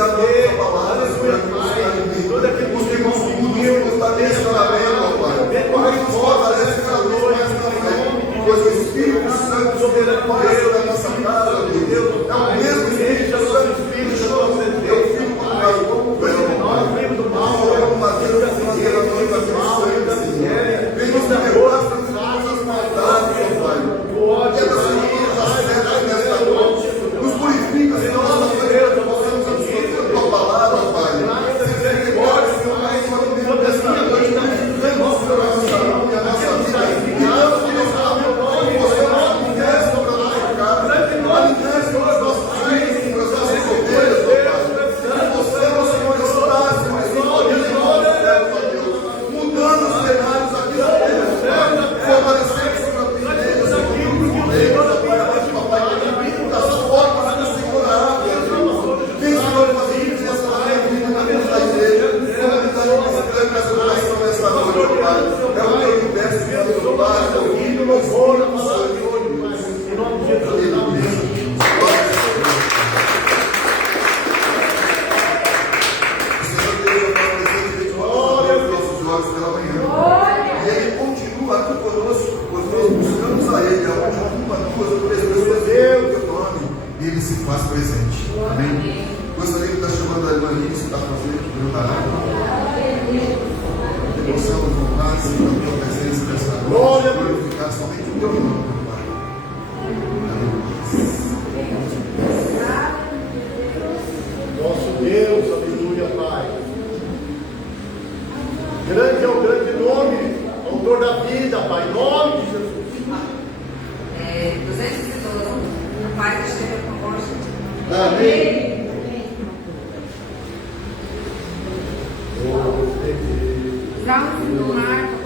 entender, aleluia, Pai, todo aquele que os irmãos pediram, está mencionamento, Pai. Pai, fortalece essa noite, Pai, pois o Espírito Santo soberano Deus da nossa casa, Deus, é o mesmo Espírito Santo, Espírito Santo, eu fico com o como nós vemos do mal, eu uma Deus da figueira, nós da mal, da miséria, vemos da força, das maldades, Pai. O ódio, nessa noite, nos purifica, Senhor, nossa Deus, nós possamos absorver a tua palavra, Pai. Misericórdia, Senhor, mais uma toda esta noite, renova o coração e a nossa vida. E Deus, que nos dá meu nome, você manifesta para nossa casa, manifesta para os nossos filhos, para as nossas ovelhas, Pai. Você, Senhor, está, mudando os cenários aqui da terra, fortalecendo sobre a tua igreja, Papai, das formas que o Senhor abre, vem, Senhor, fazer essa live na vida da igreja, essa oração nessa noite, Pai. É o que eu lhe peço, meu Pai, ouvindo o louvor na nossa vida, em nome de Jesus. Pela manhã. E Ele continua aqui conosco, pois nós buscamos a Ele, aonde uma, duas ou três pessoas eu o teu nome, e Ele se faz presente. Amém? Gostaria de estar chamando a irmã Alice para fazer o meu canal. Possamos voltar a tua presença nessa noite, glorificar somente o teu nome, meu Pai. Nosso Deus, aleluia, Pai. Grande é o grande nome, autor da vida, Pai, em nome de Jesus. 212, a paz esteja convosco. Amém. Salmos do Marco,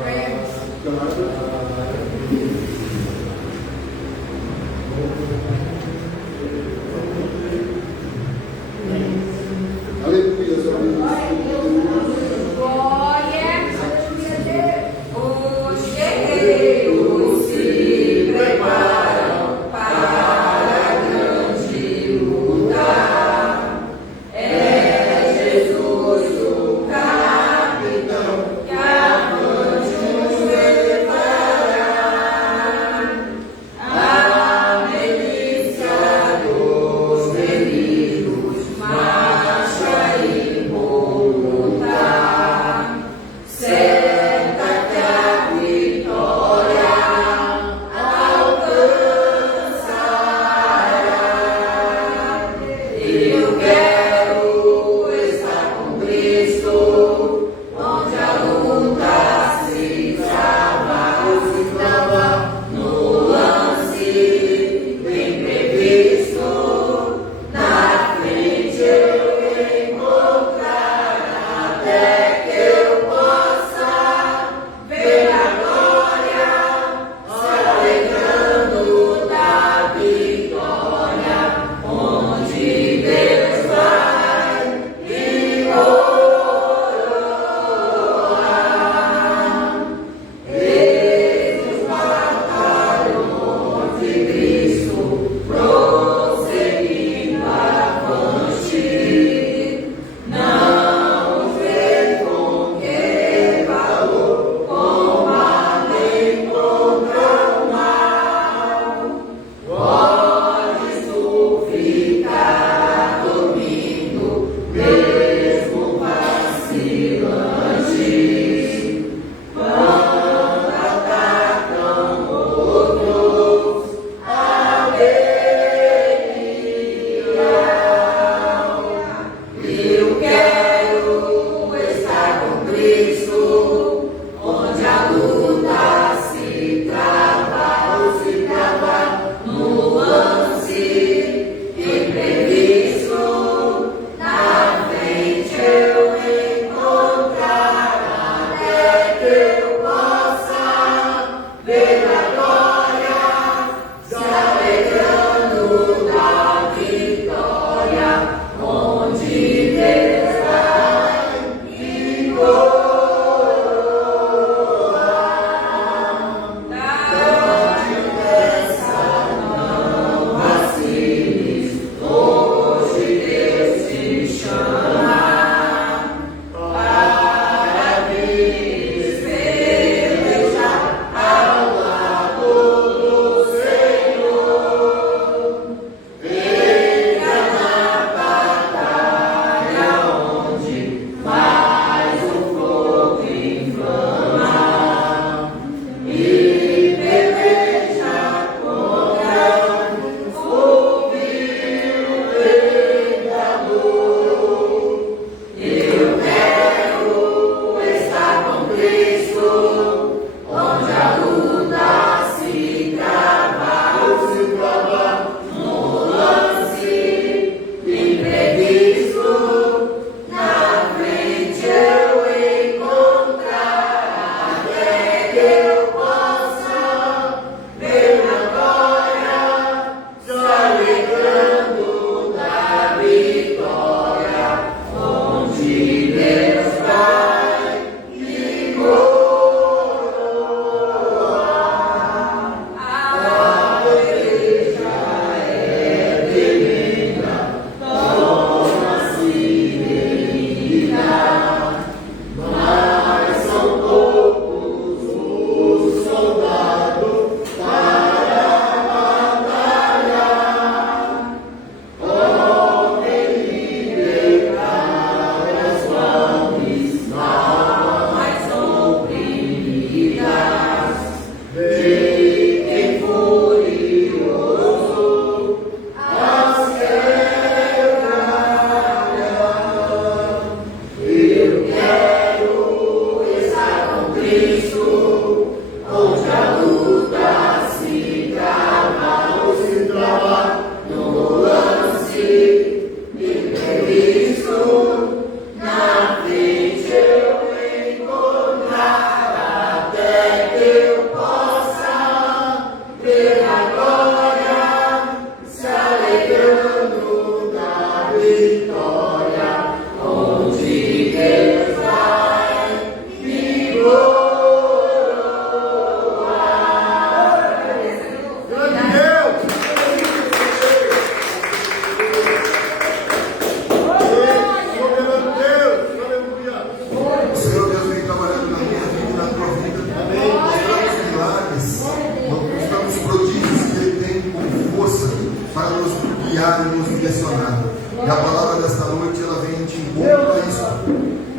desta noite, ela vem de encontro a isso.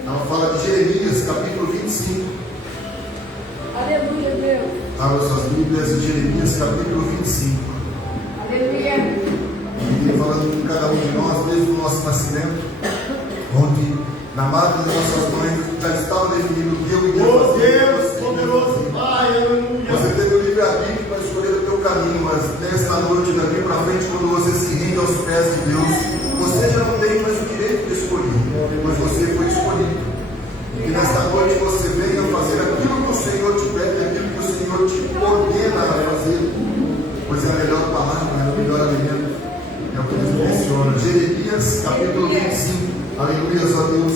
Ela fala de Jeremias, capítulo 25. Aleluia, Deus. Abra suas Bíblias em Jeremias, capítulo 25. Aleluia. E ele falando com cada um de nós, desde o nosso nascimento, onde na madre das nossas mães já estava definido o que eu iria fazer. Deus, poderoso Pai, aleluia. Você teve o livre-arbítrio para escolher o teu caminho, mas nesta noite, daqui para frente, quando você se rende aos pés de Deus, você já não tem mais o direito de escolher, pois você foi escolhido. E nesta noite você venha fazer aquilo que o Senhor te pede, aquilo que o Senhor te ordena a fazer, pois é a melhor palavra, é o melhor alimento, é o que nos menciona. Jeremias, capítulo 25. Aleluia a Deus.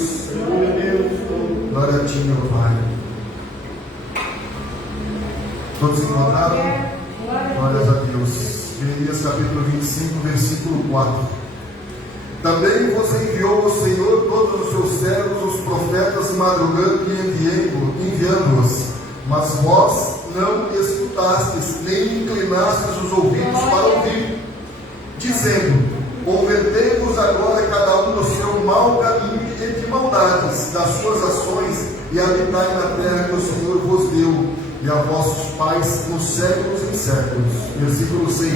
Glória a ti, meu Pai. Todos encontraram? Glórias a Deus. Jeremias capítulo 25, versículo 4. Também você enviou o Senhor todos os seus servos, os profetas, madrugando e enviando-os. Mas vós não escutastes, nem inclinastes os ouvidos para ouvir, dizendo: convertei-vos agora cada um no seu mau caminho e de maldades das suas ações, e habitai na terra que o Senhor vos deu, e a vossos pais nos séculos e séculos. Versículo 6.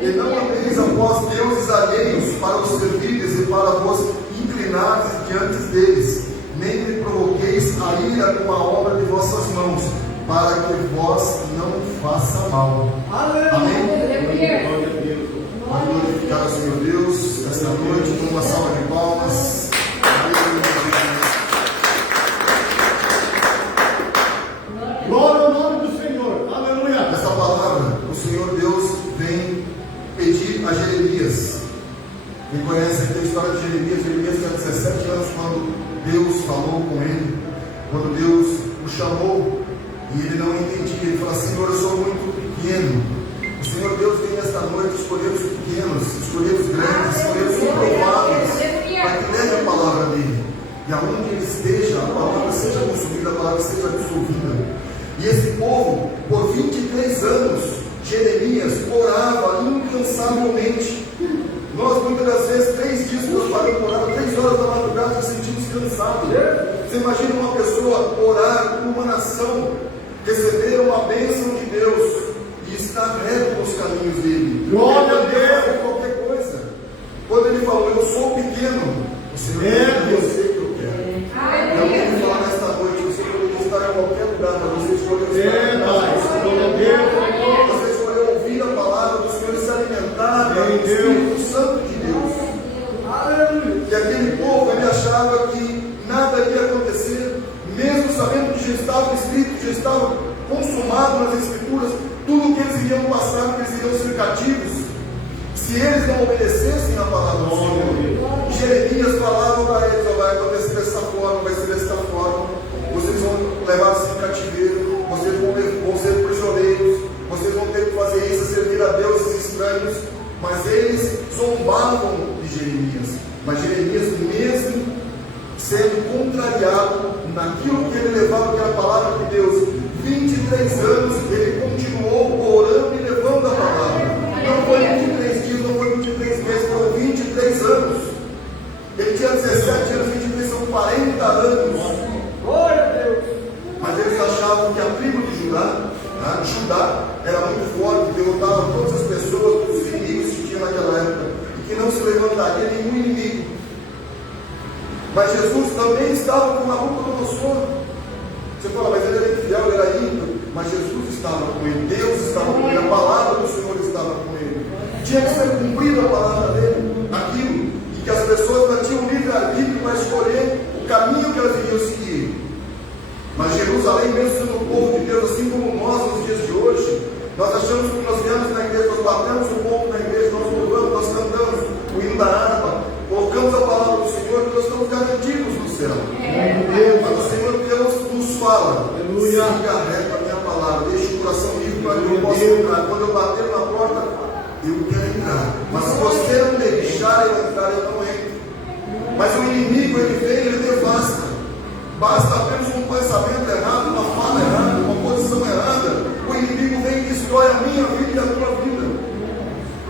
E não andeis após deuses alheios para os servirdes e para vos inclinardes diante deles, nem me provoqueis a ira com a obra de vossas mãos, para que vós não faça mal. Amém? Vamos glorificar o Senhor Deus esta noite com uma salva de palmas. Glória ao nome do Senhor, aleluia. Nesta palavra, o Senhor Deus vem pedir a Jeremias. Quem conhece aqui a história de Jeremias? Jeremias tinha 17 anos quando Deus falou com ele, quando Deus o chamou e ele não entendia. Ele falou: Senhor, eu sou muito pequeno. O Senhor Deus vem nesta noite escolher os pequenos, escolher os grandes, escolher os improváveis, para que leve a palavra dele. E aonde ele esteja, a palavra seja consumida, a palavra seja absolvida. E esse povo, por 23 anos, Jeremias orava incansavelmente. Nós, muitas das vezes, 3 dias nós paramos por orar, 3 horas da madrugada, nos sentimos cansados. Você imagina uma pessoa orar por uma nação, receber uma bênção de Deus e estar reto nos caminhos dele. Glória a Deus. Qualquer coisa. Quando ele falou: eu sou pequeno, o Senhor eu sei que eu quero. Eu quero falar nesta noite: você pode estar em qualquer lugar, mas você escolheu estar você escolheu ouvir a palavra do Senhor e se alimentar do Espírito Santo de Deus. E aquele povo, ele achava que nada ia acontecer, mesmo sabendo que já estava escrito, já estava consumado nas Escrituras, tudo que eles iriam passar, que eles iriam ser cativos, se eles não obedecessem a palavra do Senhor. Jeremias falava para eles: vai acontecer dessa forma, vai ser dessa forma, vocês vão levar-se em cativeiro, vocês vão ser prisioneiros, vocês vão ter que fazer isso, servir a deuses estranhos. Mas eles zombavam de Jeremias. Mas Jeremias, mesmo sendo contrariado naquilo que ele levava, que era a palavra de Deus, 23 anos, ele continuou orando e levando a palavra. Não foi 23 dias, não foi 23 meses, foram 23 anos. Ele tinha 17 anos, 23 são 40 anos. Glória a Deus. Mas eles achavam que a tribo de Judá era muito forte, derrotava todas as pessoas, todos os inimigos que tinha naquela época, e que não se levantaria nenhum inimigo. Mas Jesus também estava com Nabucodonosor. Você fala: mas ele era infiel, ele era ímpio. Mas Jesus estava com ele, Deus estava com ele, a palavra do Senhor estava com ele. Tinha que ser cumprida a palavra dele, aquilo, e que as pessoas não tinham livre-arbítrio para escolher o caminho que elas iriam seguir. Mas Jerusalém, mesmo sendo o povo de Deus, assim como nós nos dias de hoje, nós achamos que nós viemos na igreja, nós batemos o ponto na igreja, nós louvamos, nós cantamos o hino da harpa, colocamos a palavra do Senhor, que nós estamos garantidos no céu. Mas o Senhor Deus nos fala: siga reto a minha palavra, deixe o coração livre para que eu possa entrar. Quando eu bater na porta, eu quero entrar. Mas se você não deixar eu entrar, eu não entro. Mas o inimigo, ele vem, ele devasta. Basta apenas um pensamento errado, uma fala errada, uma posição errada, o inimigo vem e destrói a minha vida e a tua vida.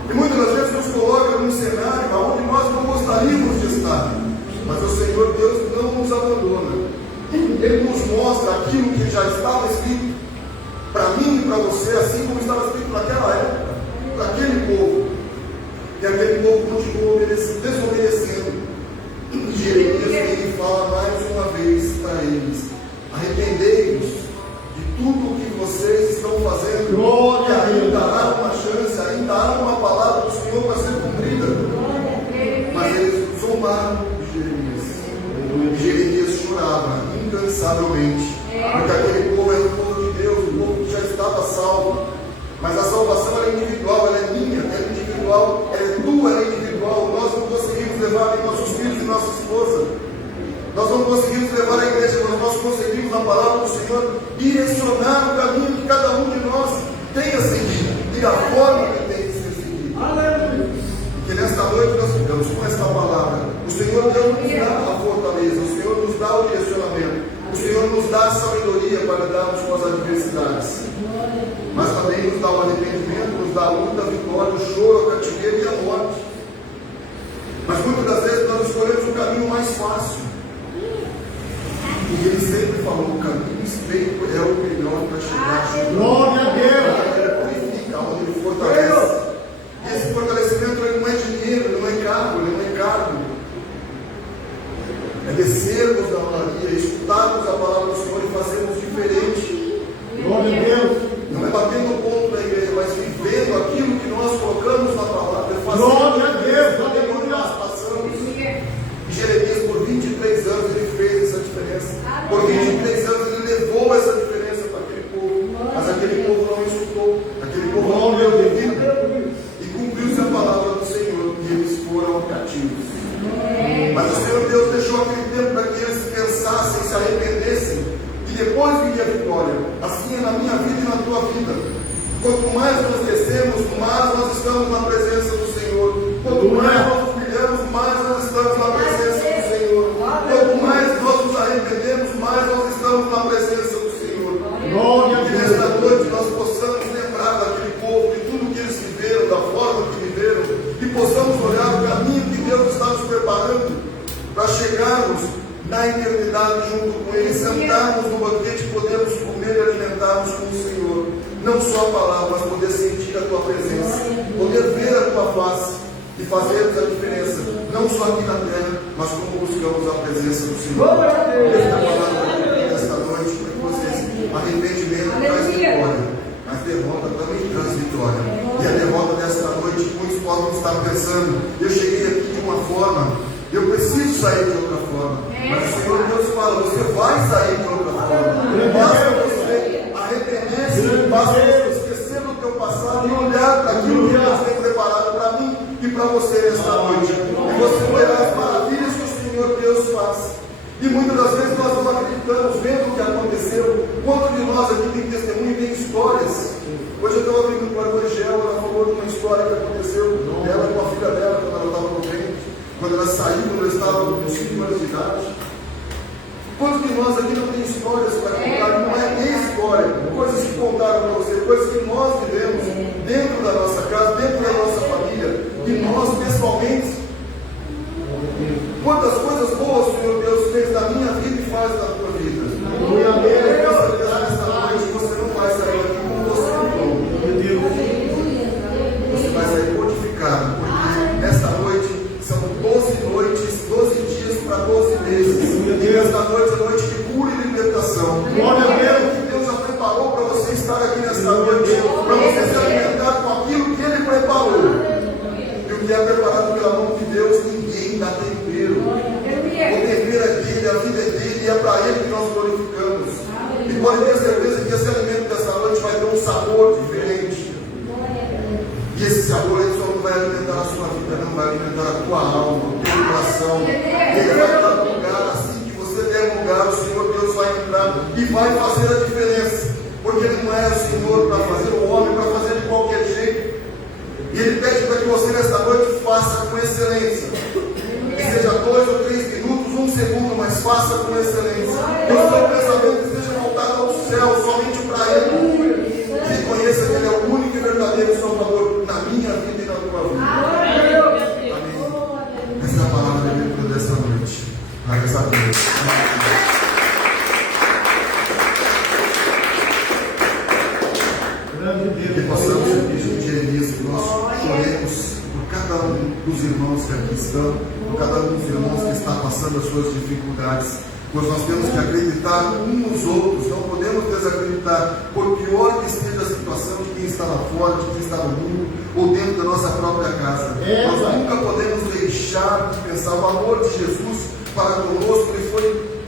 E muitas das vezes nos coloca num cenário onde nós não gostaríamos de estar. sabe. Mas o Senhor Deus não nos abandona. Ele nos mostra aquilo que já estava escrito para mim e para você, assim como estava escrito naquela época, para aquele povo. E aquele povo continuou desobedecendo. E Jeremias ele fala mais uma vez para eles: arrependei-vos de tudo o que vocês estão fazendo, que ainda há uma chance, ainda há uma palavra do Senhor para ser cumprida. Mas eles zombaram de Jeremias. E Jeremias chorava incansavelmente, porque aquele povo era o povo de Deus, o povo que já estava salvo. Mas a salvação ela é individual, ela é minha, ela é individual, ela é tua, ela é individual. Nós não conseguimos levar nem nossos filhos e nossa esposa. Nós não conseguimos levar a igreja, mas nós conseguimos, na palavra do Senhor, direcionar o caminho que cada um de nós tem a seguir e a forma que tem que ser seguido. Porque nesta noite nós ficamos com esta palavra. O Senhor Deus nos dá a fortaleza, o Senhor nos dá o direcionamento, o Senhor nos dá a sabedoria para lidarmos com as adversidades. Mas também nos dá o arrependimento, nos dá a luta, a vitória, o choro, a cativeiro e a morte. Mas muitas das vezes nós escolhemos o caminho mais fácil. E ele sempre falou: o caminho estreito é o melhor para chegar. Glória a Deus! Onde ele purifica, onde ele fortalece. E esse fortalecimento ele não é dinheiro, ele não é cargo, ele não é cargo. É descermos da oraria, escutarmos a palavra do Senhor e fazermos diferente. Glória a Deus! Não é batendo o ponto da igreja, mas vivendo aquilo que nós colocamos na palavra. Glória a Deus! Onde nós passamos. E Jeremias, por 23 anos, ele fez essa diferença. Por 23 anos, ele levou essa diferença para aquele povo. Mas aquele povo não escutou. Aquele povo não deu ouvido. E cumpriu-se a palavra do Senhor. E eles foram cativos. Mas o Senhor Deus deixou aquele tempo para que eles pensassem, se arrependessem. E depois viria a vitória. Assim é na minha vida e na tua vida. Quanto mais nós descemos, mais nós estamos na presença do Senhor. Quanto mais nós nos humilhamos, mais nós estamos na presença do Senhor. Quanto mais nós nos arrependemos, mais nós estamos na presença do Senhor. Que nesta noite nós possamos lembrar daquele povo, de tudo que eles viveram, da forma que viveram, e possamos olhar o caminho que Deus está nos preparando para chegarmos na eternidade junto com Ele, sentarmos no banquete, podermos comer e alimentarmos com o Senhor. Não só a palavra, mas poder sentir a tua presença, poder ver a tua face e fazermos a diferença, não só aqui na terra, mas como buscamos a presença do Senhor. Esta palavra nesta noite para vocês: arrependimento traz vitória, mas derrota também traz vitória. E a derrota desta noite, muitos podem estar pensando: eu cheguei aqui de uma forma, eu preciso sair de outra forma. Mas o Senhor Deus fala: você vai sair de outra forma. Basta você arrepender-se, basta você esquecer do teu passado e olhar para aquilo que Deus tem preparado para mim e para você nesta noite. E você verá as maravilhas que o Senhor Deus faz. E muitas das vezes nós não acreditamos, vendo o que aconteceu. Quantos de nós aqui tem testemunho e tem histórias? Hoje eu estava vindo com a Evangelho, ela falou de uma história que aconteceu dela com a filha dela quando ela estava no ventre. Quando ela saiu, quando ela estava com 5 anos de idade. Quantos de nós aqui não tem histórias para contar? Não é nem história, coisas que contaram para você, coisas que nós vivemos dentro da nossa casa, dentro da nossa família, e nós pessoalmente. Quantas coisas boas o Senhor Deus fez na minha vida e faz na tua vida. Nesta noite você não vai sair daqui como você entrou. Você vai sair codificado, porque nesta noite são 12 noites, 12 dias para 12 meses. E esta noite é noite de cura e libertação. Glória a Deus, que Deus já preparou para você estar aqui nesta noite, para você se alimentar com aquilo que Ele preparou. E o que é preparado pela mão de Deus, ninguém dá tempero. O tempero é dele, a vida é dele, e é para Ele que nós glorificamos. E pode ter certeza que esse alimento dessa noite vai ter um sabor diferente. E esse sabor ele só não vai alimentar a sua vida, não vai alimentar a tua alma, o teu coração. Ele vai estar no lugar, assim que você der lugar, o Senhor Deus vai entrar e vai fazer a diferença. Porque Ele não é o Senhor para fazer o homem, para fazer de qualquer jeito. E Ele pede para que você nesta noite faça com excelência. Que seja 2 ou 3 minutos, 1 segundo, mas faça com excelência. Que o seu pensamento esteja voltado ao céu, somente para Ele. Que Ele conheça que Ele é o único e verdadeiro Salvador na minha vida e na tua vida. Amém. Essa é a palavra da Bíblia desta Graças a Deus. Que possamos, de Jeremias, que nós choremos por cada um dos irmãos que aqui estão, por cada um dos irmãos que está passando as suas dificuldades, pois nós temos que acreditar uns nos outros, não podemos desacreditar, por pior que esteja a situação de quem está lá fora, de quem está no mundo, ou dentro da nossa própria casa. Nós nunca podemos deixar de pensar o amor de Jesus para conosco, ele foi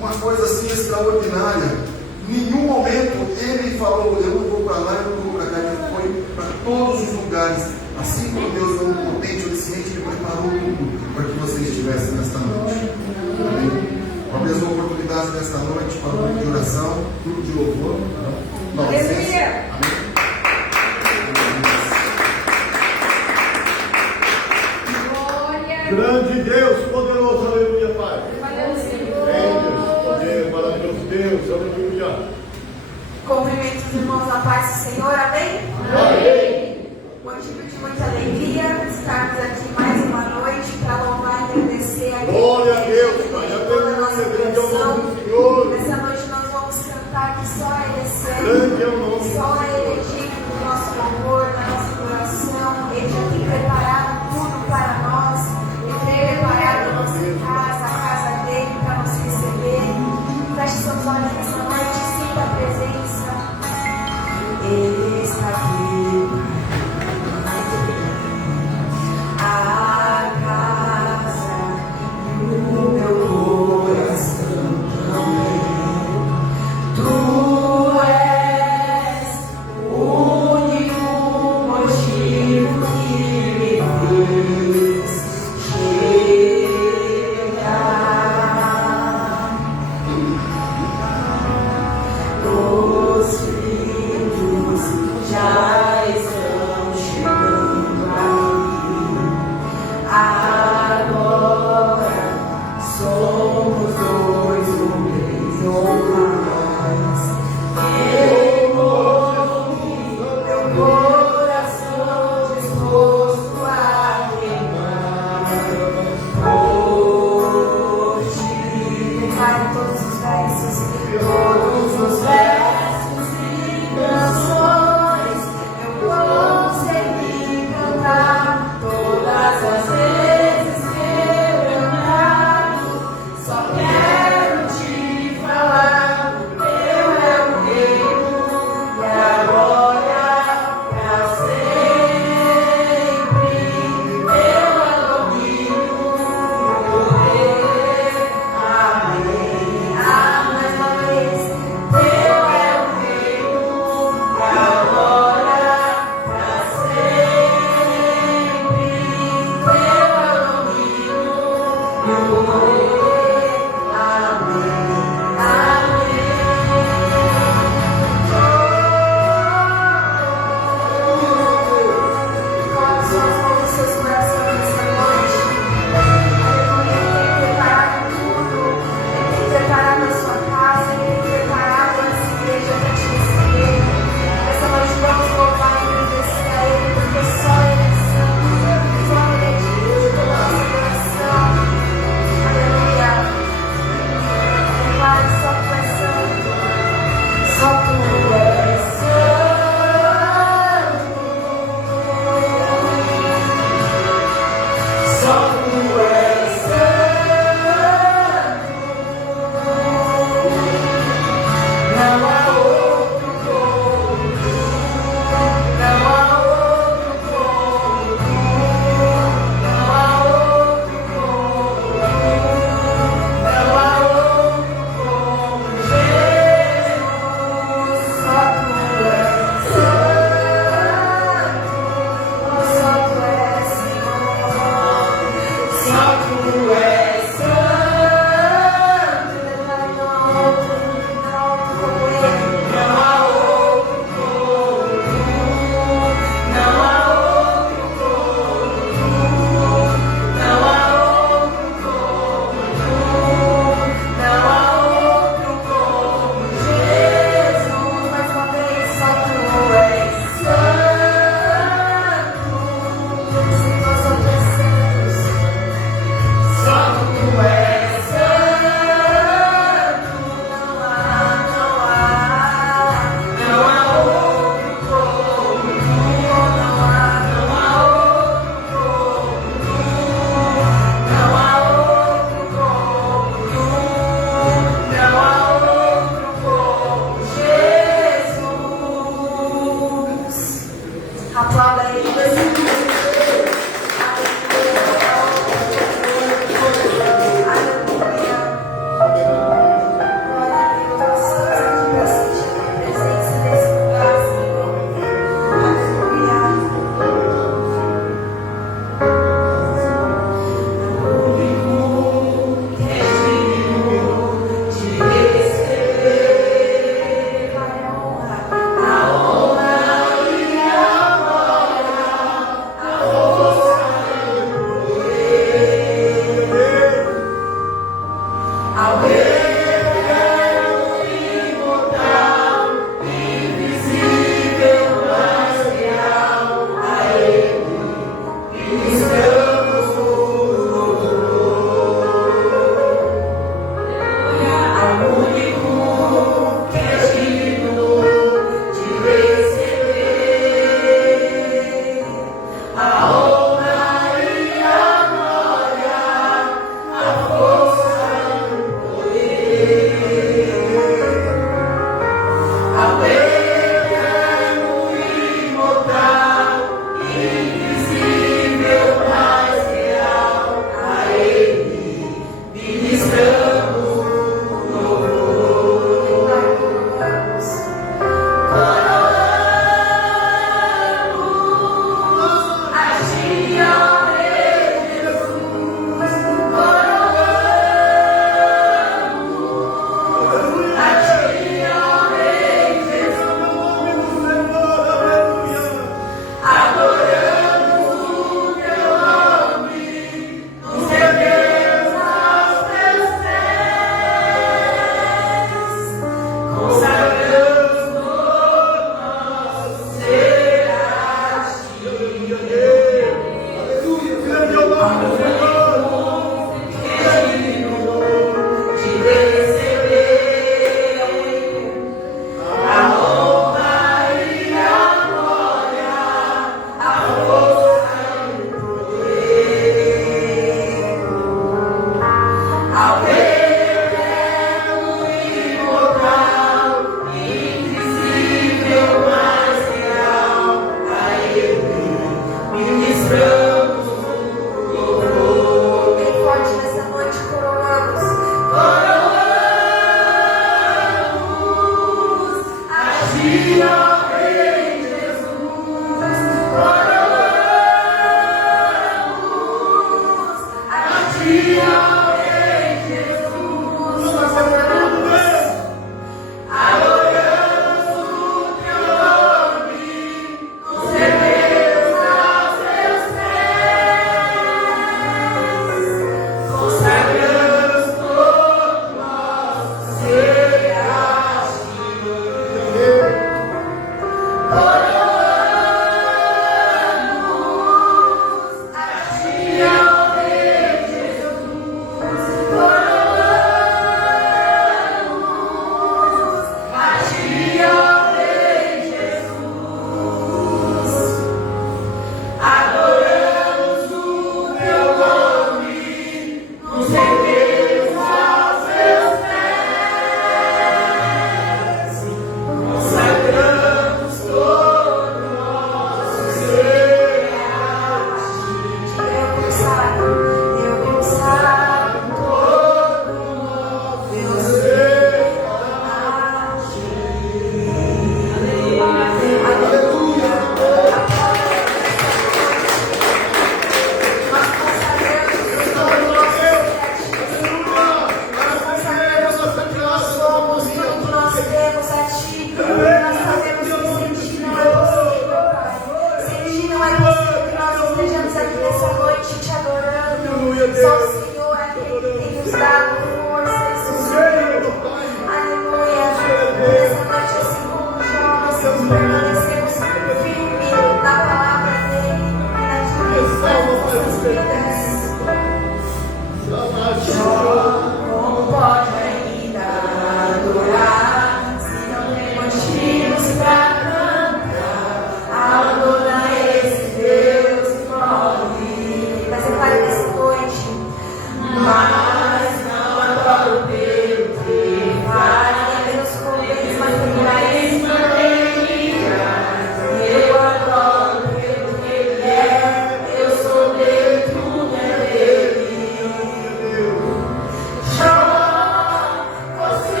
uma coisa assim extraordinária. Em nenhum momento ele falou, eu não vou para lá, eu não vou para cá, ele foi para todos os lugares. Assim como Deus é onipotente, onisciente, ele preparou tudo para que você estivesse nesta noite. Amém? Uma mesma oportunidade nesta noite para um grupo de oração, grupo de louvor. Aleluia! Amém. Grande Deus, poderoso, aleluia, Pai. Valeu, Senhor. Deus, maravilhoso Deus, aleluia. Cumprimento os irmãos da paz do Senhor, amém? Amém. Motivo de muita alegria estarmos aqui mais uma noite para louvar e agradecer a Glória a Deus, Pai. toda a nossa Grande é o coração. nome do Senhor. Nessa noite nós vamos cantar que só Ele é certo, Grande é o nome do só Ele é digno do nosso louvor, da nossa adoração. Ele já tem preparado tudo para nós. Ele tem preparado a nossa casa, a casa dele para nos receber. Feche seus olhos nessa noite, sinta a presença. Ele está aqui. A casa no meu coração também. Tu és o único motivo que me fez chegar. Os filhos já estão chegando aqui. Agora somos dois ou três ou mais. Meu coração disposto a queimar por ti. Declare todos os versos e canções. Eu consegui cantar todas as vezes que eu canto. Só quero te falar, teu é o reino e a glória pra sempre. Teu é o domínio e o poder. Amém. Mais uma vez. Teu é o reino e a glória pra sempre. Teu é o domínio e o poder. Amém. Amém. Coloque suas mãos nos seus corações nessa noite. Aleluia. Ele tem preparado tudo. Ele tem preparado a sua casa. Ele tem preparado essa igreja para te receber. Essa noite vamos louvar e agradecer a Ele, porque só Ele é santo. Só Ele é digno de toda a nossa adoração. Aleluia.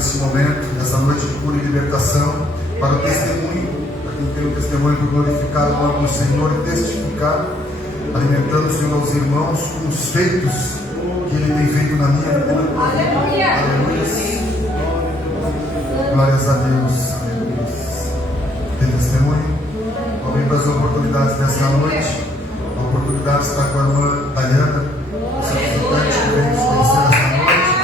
nesse momento, nessa noite de cura e libertação, para o testemunho, para quem tem o testemunho de glorificar o nome do Senhor e testificar, alimentando, Senhor, aos irmãos com os feitos que Ele tem feito na minha vida. Aleluia! Glórias a Deus. Tem testemunho? Vamos para as oportunidades dessa noite. A oportunidade está com a irmã Dayana, nossa visitante que veio nos conhecer essa noite.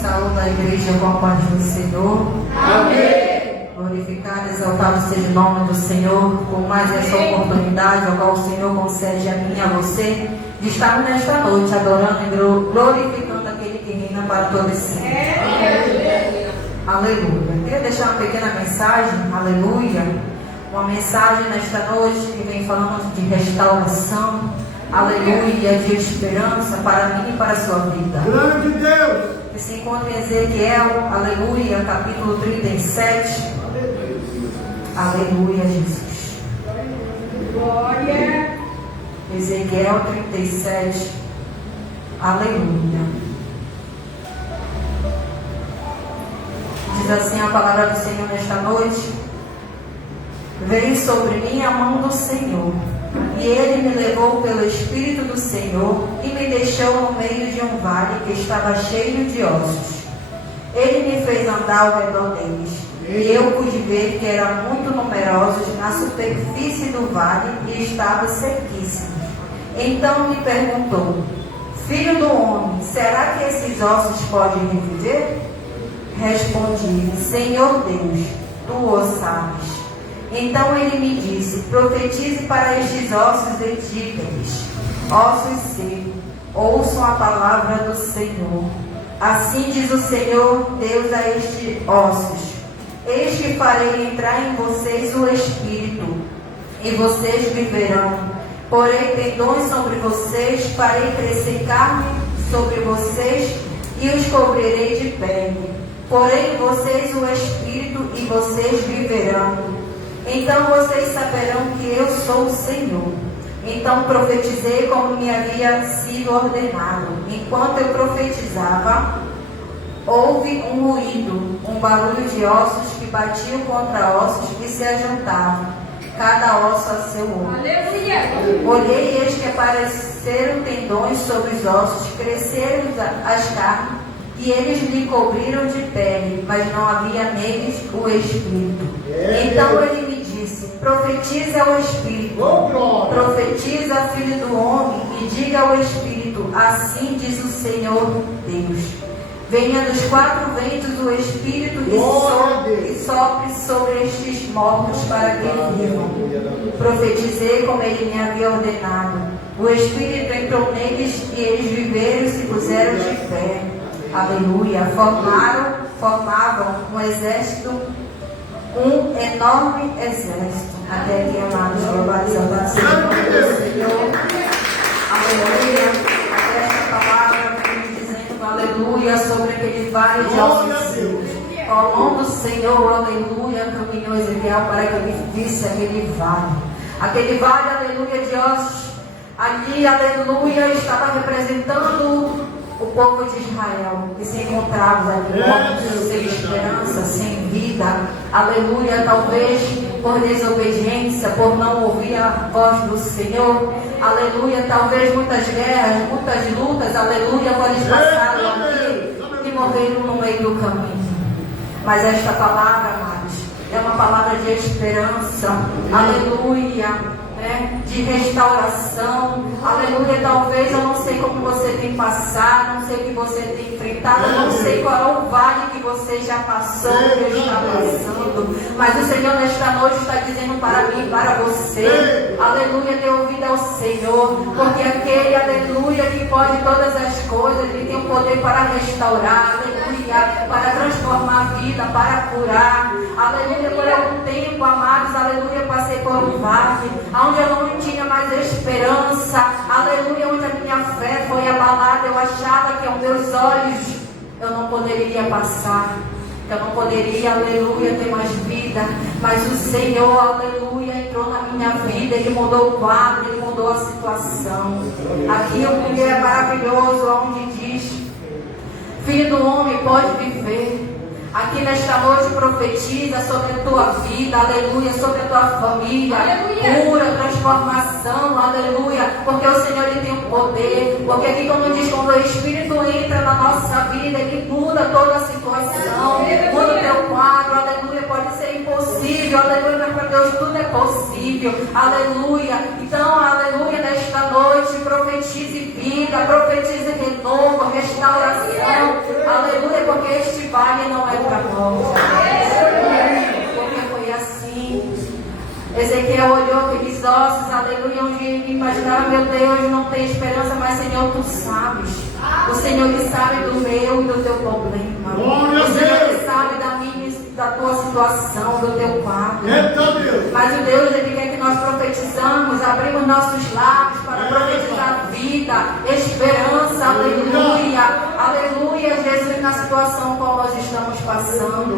Saúde a igreja com a paz do Senhor. Amém. Glorificado, exaltado seja o nome do Senhor, por mais essa oportunidade, a qual o Senhor concede a mim e a você, de estar nesta noite adorando e glorificando aquele que reina para todos sempre. Aleluia. Queria deixar uma pequena mensagem, aleluia. Uma mensagem nesta noite que vem falando de restauração, aleluia, de esperança para mim e para a sua vida. Grande Deus! Que se encontra em Ezequiel, aleluia, capítulo 37. Aleluia, Jesus. Glória. Ezequiel 37. Aleluia. Diz assim a palavra do Senhor nesta noite: veio sobre mim a mão do Senhor, e Ele me levou pelo Espírito do Senhor e me deixou no meio de um vale que estava cheio de ossos. Ele me fez andar ao redor deles, e eu pude ver que eram muito numerosos na superfície do vale e estavam sequíssimos. Então me perguntou: filho do homem, será que esses ossos podem reviver? Respondi: Senhor Deus, tu o sabes. Então ele me disse: profetize para estes ossos e diga-lhes: ossos secos, ouçam a palavra do Senhor. Assim diz o Senhor Deus a estes ossos: eis que farei entrar em vocês o Espírito, e vocês viverão. Porei tendões sobre vocês, farei crescer carne sobre vocês, e os cobrirei de pele. Porei em vocês o Espírito, e vocês viverão. Então vocês saberão que eu sou o Senhor. Então profetizei como me havia sido ordenado. Enquanto eu profetizava, houve um ruído, um barulho de ossos que batiam contra ossos que se ajuntavam, cada osso a seu ombro. Olhei e eis que apareceram tendões sobre os ossos, cresceram as carnes, e eles lhe cobriram de pele, mas não havia neles o Espírito. Então ele me disse: profetiza ao Espírito, profetiza, filho do homem, e diga ao Espírito: assim diz o Senhor Deus. Venha dos quatro ventos o Espírito e sopre sobre estes mortos para que vivam. Profetizei como ele me havia ordenado. O Espírito entrou neles e eles viveram e se puseram de pé. Aleluia. Formavam um exército, um enorme exército. Até aqui, amados, louvado e exaltado seja o nome do Senhor. Aleluia. Até esta palavra vem dizendo aleluia sobre aquele vale de ossos. Ao nome do Senhor, aleluia, caminhou Ezequiel para que ele visse aquele vale. Aquele vale, aleluia, de ossos. Ali, aleluia, estava representando o povo de Israel, que se encontrava ali mortos, sem esperança, sem vida, aleluia, talvez por desobediência, por não ouvir a voz do Senhor, aleluia, talvez muitas guerras, muitas lutas, aleluia, quando eles passaram aqui e morreram no meio do caminho. Mas esta palavra, amados, é uma palavra de esperança, aleluia, de restauração, aleluia. Talvez eu não sei como você tem passado, não sei o que você tem enfrentado, não sei qual é o vale que você já passou, que está passando, mas o Senhor nesta noite está dizendo para mim e para você, aleluia, dê ouvido ao Senhor, porque aquele, aleluia, que pode todas as coisas, ele tem o poder para restaurar, aleluia, para transformar a vida, para curar, aleluia. Por algum tempo, amados, aleluia, passei por um vale, onde eu não tinha mais esperança, aleluia, onde a minha fé foi abalada. Eu achava que aos meus olhos eu não poderia passar, eu não poderia, aleluia, ter mais vida, mas o Senhor, aleluia, entrou na minha vida, Ele mudou o quadro, Ele mudou a situação. Aqui o primeiro é maravilhoso, onde diz: Filho do homem, pode viver. Aqui nesta noite profetiza sobre a tua vida, aleluia, sobre a tua família, aleluia. Cura, transformação, aleluia, porque o Senhor Ele tem o poder, porque aqui como diz, quando o Espírito entra na nossa vida, Ele muda toda a situação, muda o teu quadro, aleluia, pode ser impossível, aleluia, mas para Deus tudo é possível, aleluia. Então, aleluia, nesta noite profetize vida, profetize renovo, restauração, aleluia, porque este vale não é para morte, porque foi assim. Ezequiel olhou aqueles ossos, aleluia, onde ele imaginava: meu Deus, não tem esperança, mas Senhor, tu sabes. O Senhor que sabe do meu e do teu problema. O Senhor que sabe da minha e da tua situação, do teu quadro. Mas o Deus, Ele quer que nós profetizamos, abrimos nossos lábios para profetizar vida, esperança, aleluia, aleluia, Jesus, na situação qual nós estamos passando.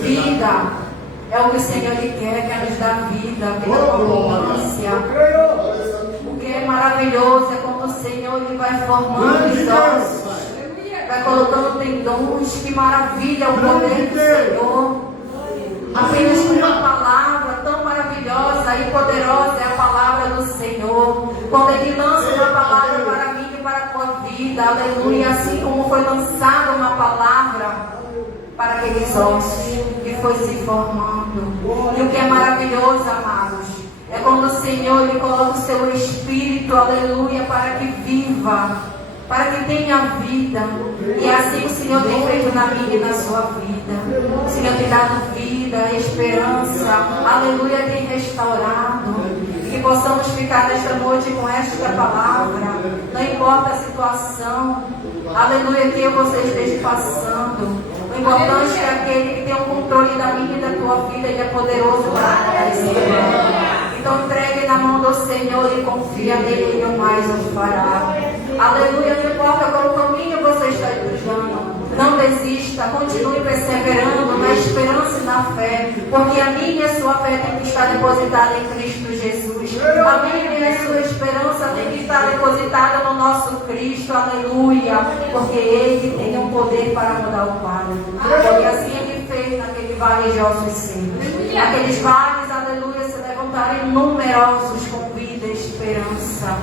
Vida. É o que o Senhor Ele quer nos dá vida com abundância. O que é maravilhoso é quando o Senhor Ele vai formando os ossos, vai colocando tendões. Que maravilha o poder do Senhor. Apenas com uma palavra tão maravilhosa e poderosa é a palavra do Senhor. Quando Ele lança uma palavra para mim e para a tua vida, aleluia, assim como foi lançada uma palavra para aqueles ossos que foi se formando. E o que é maravilhoso, amados, é quando o Senhor Ele coloca o seu Espírito, aleluia, para que viva, para que tenha vida. E é assim o Senhor tem feito na minha e na sua vida. O Senhor tem dado vida, esperança, aleluia, tem restaurado. E que possamos ficar nesta noite com esta palavra, não importa a situação, aleluia, que você esteja passando. O importante é aquele que tem o controle da minha e da tua vida, Ele é poderoso para mudar esse mundo. Então entregue na mão do Senhor e confia nele, Ele o mais o fará. Aleluia, não importa qual caminho você está cruzando, não desista, continue perseverando na esperança e na fé, porque a minha e a sua fé tem que estar depositada em Cristo Jesus. A minha e a sua esperança tem que estar depositada no nosso Cristo, aleluia, porque Ele tem um poder para mudar o quadro. Porque assim Ele fez naquele vale de ossos secos. Aqueles vales, aleluia, se levantarem numerosos com vida e esperança.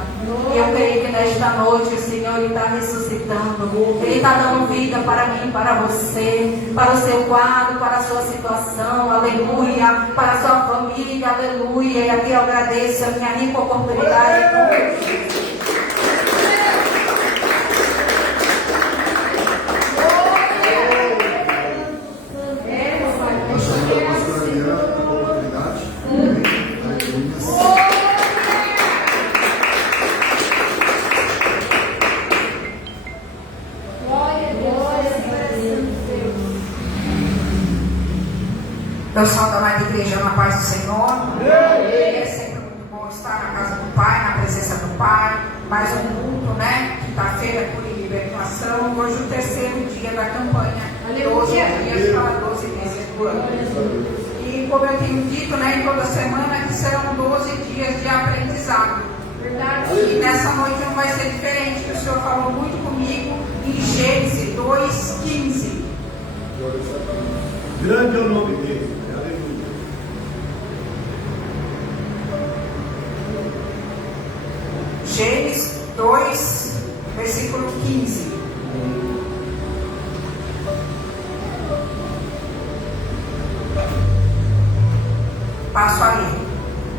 E eu creio que nesta noite o Senhor está ressuscitando. Ele está dando vida para mim, para você, para o seu quadro, para a sua situação, aleluia, para a sua família, aleluia. E aqui eu agradeço a minha rica oportunidade. Eu saúdo a amada igreja na paz do Senhor. É sempre muito bom estar na casa do Pai, na presença do Pai. Mais um culto, né? Quinta-feira, cura e libertação. Hoje o terceiro dia da campanha. 12 dias para 12 meses do ano. E como eu tenho dito, né, toda semana, que serão 12 dias de aprendizado. E nessa noite não vai ser diferente, que o Senhor falou muito comigo em Gênesis 2:15. Grande é o nome dele. Gênesis 2, versículo 15. Passo a ler.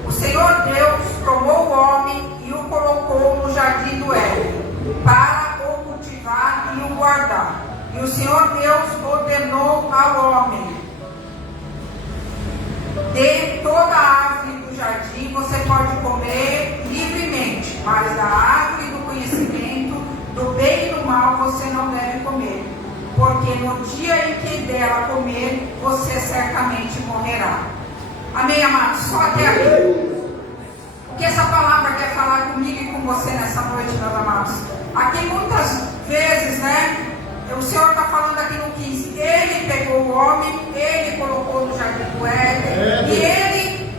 O Senhor Deus tomou o homem e o colocou no jardim do Éden, para o cultivar e o guardar. E o Senhor Deus ordenou ao homem: de toda a árvore do jardim você pode comer livremente, mas da árvore do conhecimento do bem e do mal você não deve comer, porque no dia em que dela comer, você certamente morrerá. Amém, amados? Só até aqui. O que essa palavra quer falar comigo e com você nessa noite, meus amados? Aqui muitas vezes, né, o Senhor está falando aqui no 15, Ele pegou o homem, Ele colocou no jardim do Éden, e Ele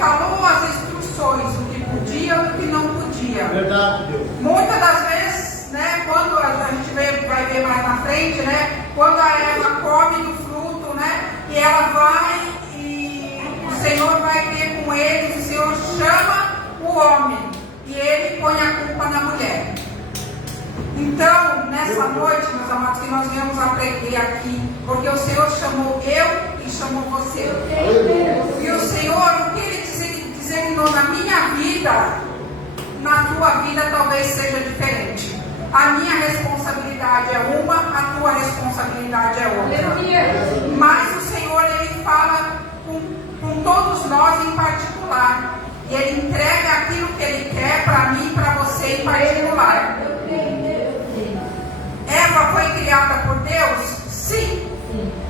falou as instruções, o que podia e o que não podia. Verdade, Deus. Muitas das vezes, né, quando a gente vai ver mais na frente, né, quando a Eva come do fruto, né, e ela vai e o Senhor vai ter com eles, o Senhor chama o homem e ele põe a culpa na mulher. Então, nessa noite, meus amados, que nós viemos aprender aqui, porque o Senhor chamou eu e chamou você. E o Senhor, o que Ele designou na minha vida, na tua vida talvez seja diferente. A minha responsabilidade é uma, a tua responsabilidade é outra. Mas o Senhor, Ele fala com todos nós em particular. E Ele entrega aquilo que Ele quer para mim e para você em particular. Eva foi criada por Deus? Sim.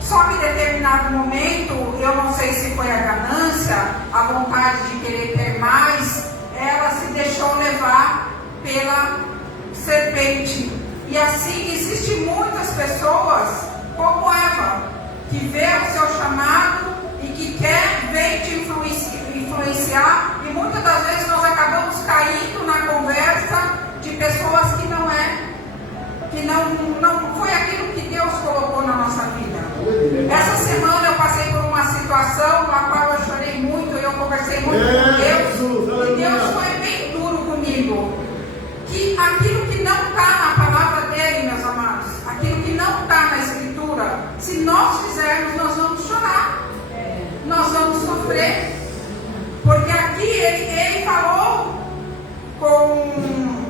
Só que em determinado momento, eu não sei se foi a ganância, a vontade de querer ter mais, ela se deixou levar pela serpente. E assim, existem muitas pessoas como Eva, que vê o seu chamado e que vem te influenciar, e muitas das vezes nós acabamos caindo na conversa de pessoas que não foi aquilo que Deus colocou na nossa vida. Essa semana eu passei por uma situação na qual eu chorei muito, eu conversei muito com Deus, e Deus foi bem duro comigo. Que aquilo que não está na palavra dele, meus amados, aquilo que não está na Escritura, se nós fizermos, nós vamos chorar, nós vamos sofrer, porque aqui ele falou com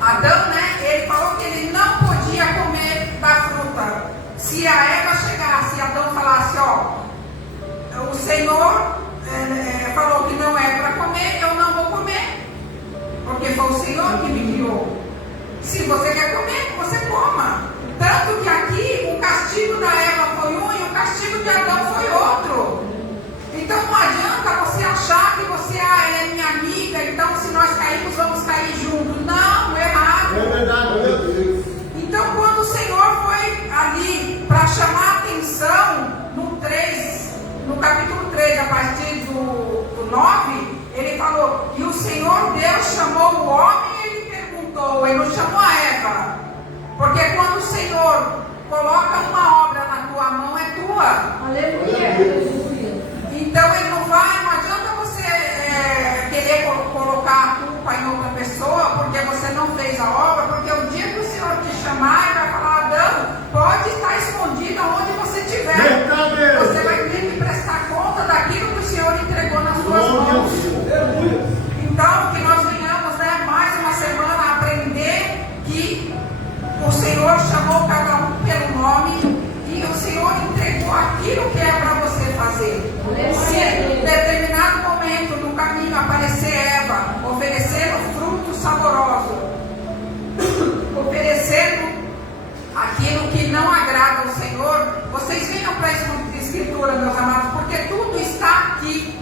Adão, né? Ele falou que ele não podia comer da fruta. Se a Eva chegasse e Adão falasse, ó, o Senhor falou que não é para comer, eu não vou comer, porque foi o Senhor que me criou. Se você quer comer, você coma. Tanto que aqui o castigo da Eva foi um e o castigo de Adão foi outro. Então não adianta você achar que você ela é minha amiga, então se nós caímos, vamos cair juntos. Não, errado. É verdade, meu Deus. Então quando o Senhor foi ali para chamar a atenção no capítulo 3, a partir do 9, ele falou, e o Senhor Deus chamou o homem e ele perguntou, ele não chamou a Eva, porque quando o Senhor coloca uma obra na tua mão, é tua. Aleluia. Então ele não adianta você querer colocar a culpa em outra pessoa, porque você não fez a obra, porque o dia que o Senhor te chamar, ele vai falar, Adão, pode estar escondido onde você estiver. Você vai ter que prestar conta daquilo que o Senhor entregou nas suas mãos. Então, que nós venhamos, né, mais uma semana a aprender que o Senhor chamou cada um pelo nome e o Senhor entregou aquilo que é para você fazer. Se em determinado momento no caminho aparecer Eva oferecendo fruto saboroso, oferecendo aquilo que não agrada ao Senhor, vocês venham para a Escritura, meus amados, porque tudo está aqui.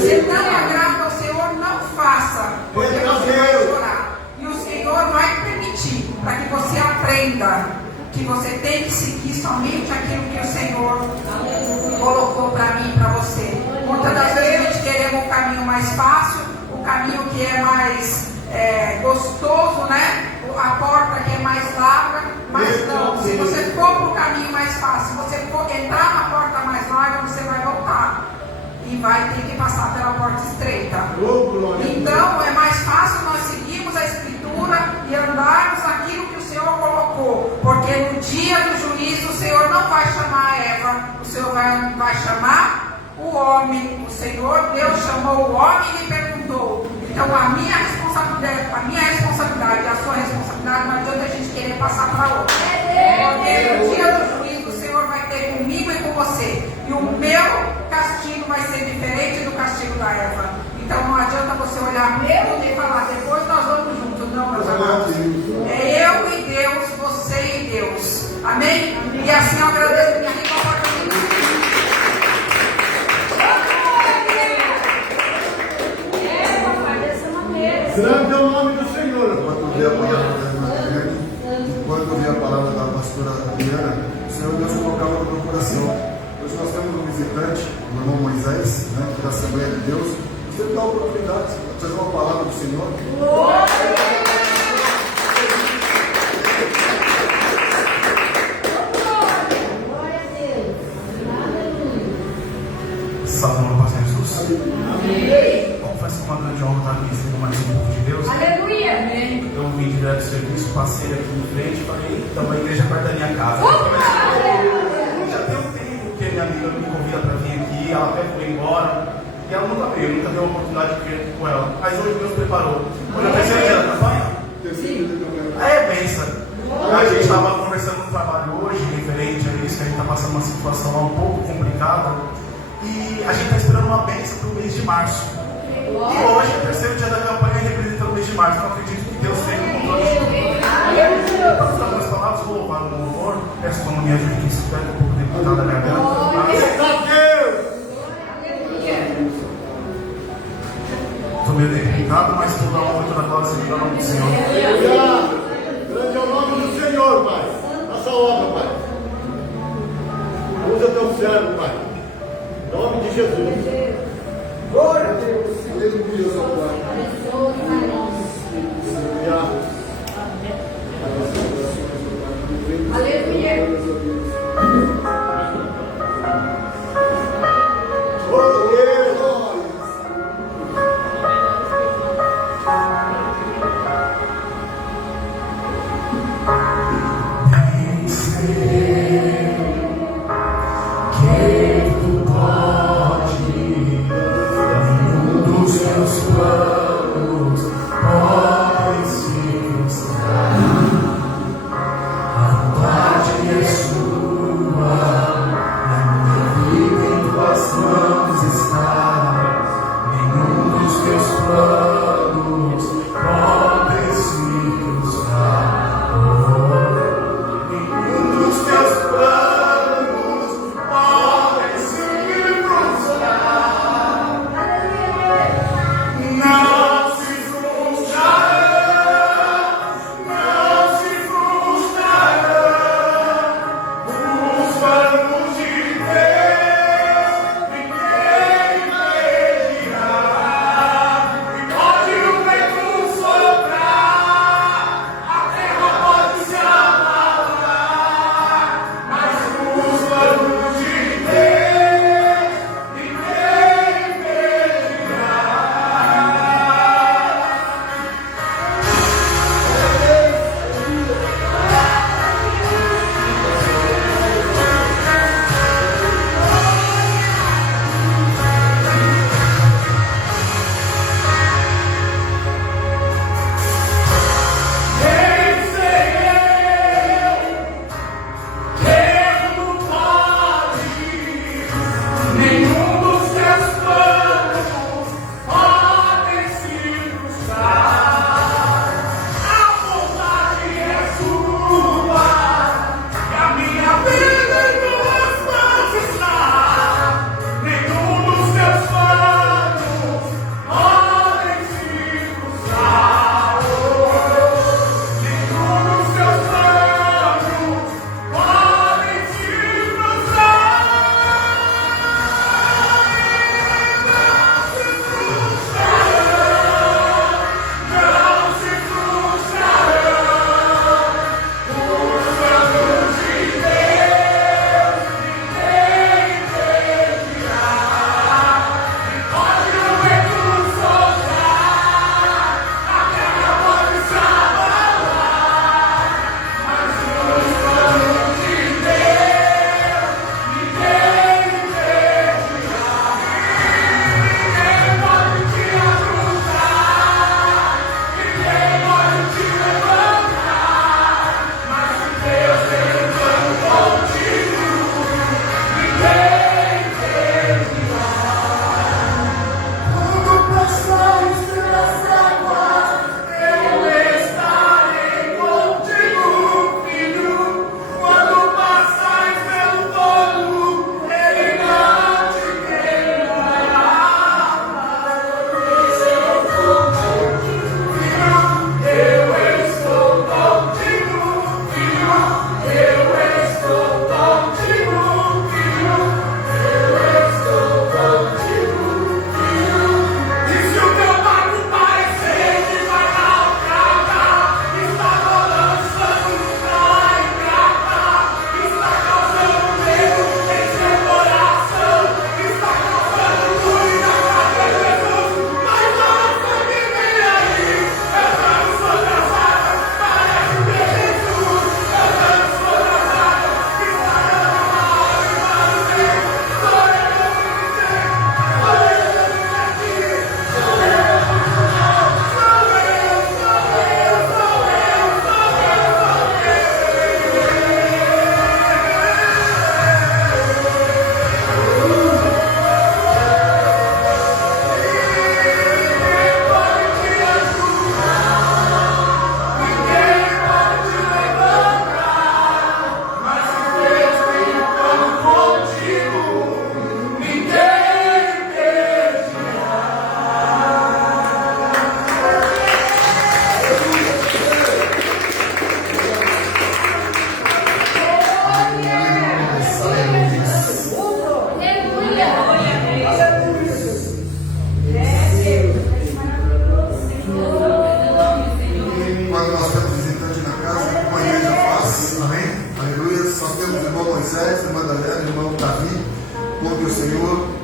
Se não agrada ao Senhor, não faça, porque você vai chorar. E o Senhor vai permitir, para que você aprenda que você tem que seguir somente aquilo que o Senhor colocou para mim e para você. Muitas das vezes a gente queremos o caminho mais fácil, o caminho que é mais gostoso, né? A porta que é mais larga, mas não, se você for para o caminho mais fácil, se você for entrar na porta mais larga, você vai voltar e vai ter que passar pela porta estreita. Então é mais fácil nós seguirmos a Escritura e andarmos naquilo que o Senhor colocou, porque no dia do juízo o Senhor não vai chamar a Eva, o Senhor vai chamar o homem. O Senhor Deus chamou o homem e lhe perguntou. Então a minha responsabilidade, a sua responsabilidade, não adianta a gente querer passar para outra, porque no dia do juízo o Senhor vai ter comigo e com você, e o meu castigo vai ser diferente do castigo da Eva. Então não adianta você olhar mesmo e falar, depois nós vamos juntos. Não, meus amados. É eu e Deus, você e Deus. Amém? E assim eu agradeço minha rica oportunidade. Grande é o nome do Senhor. Enquanto eu vi a palavra da pastora Adriana, o Senhor Deus colocava no meu coração. Hoje nós temos um visitante, o irmão Moisés, né, da Assembleia de Deus. Você me dá a oportunidade de fazer uma palavra do Senhor. Salve no Pastor Jesus. Amém. Confesso que uma grande honra estar aqui sendo mais um povo de Deus. Aleluia. Eu vim direto do serviço, passei aqui em frente e falei, então a igreja é perto da minha casa. Já tem um tempo que minha amiga me convida para vir aqui, ela até foi embora. E ela nunca veio, nunca deu a oportunidade de vir aqui com ela. Mas hoje Deus preparou. Hoje é o terceiro dia da campanha. Aí é benção. A gente estava conversando no trabalho hoje, referente a isso, que a gente está passando uma situação um pouco complicada. E a gente está esperando uma bênção para o mês de março. E hoje é o terceiro dia da campanha representando o mês de março. Então eu acredito que Deus tem um controle de tudo. Vamos dar umas palavras, vou louvar no louvor. Peço como me ajude que isso pega um pouco de deputado da garganta. Estou meio delicado, mas toda a honra e toda a glória seja para o nome do Senhor. Grande é o nome do Senhor, Pai. Faça a obra, Pai. Usa teu servo, Pai. Em nome de Jesus. Glória a Deus. Aleluia, seu Pai. Aleluia. Pode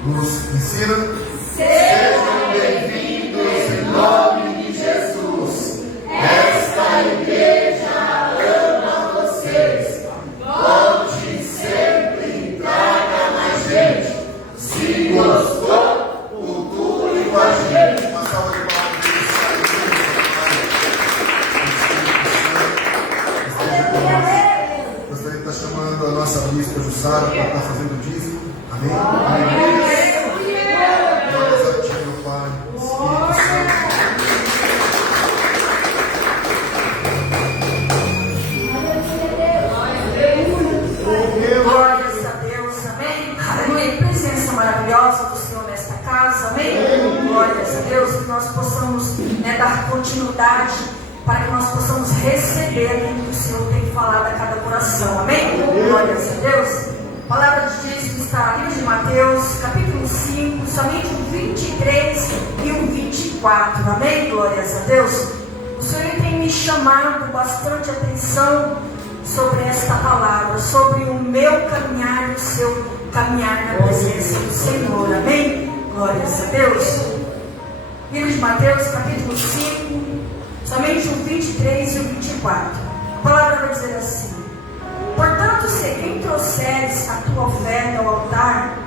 nos ensina. Sejam bem-vindos em nome de Jesus. Esta igreja ama vocês. Volte sempre e traga mais gente. Se gostou, cultue com a gente. Uma salva de palmas. Gostaria de estar chamando a nossa bispa Jussara para estar fazendo o dízimo. Amém? Amém. Glórias a ti, meu Pai. Glórias a Deus, amém? Aleluia. Presença maravilhosa do Senhor nesta casa, amém? Glórias a Deus, que nós possamos dar continuidade para que nós possamos receber aquilo que o Senhor tem falado a cada coração, amém? Glórias a Deus. A palavra diz que está no livro de Mateus, capítulo 5, somente o 23 e o 24, amém? Glórias a Deus. O Senhor tem me chamado bastante atenção sobre esta palavra, sobre o meu caminhar e o seu caminhar na presença do Senhor, amém? Glórias a Deus. Livro de Mateus, capítulo 5, somente o 23 e o 24. A palavra vai dizer assim: portanto, se quem trouxeres a tua oferta ao altar,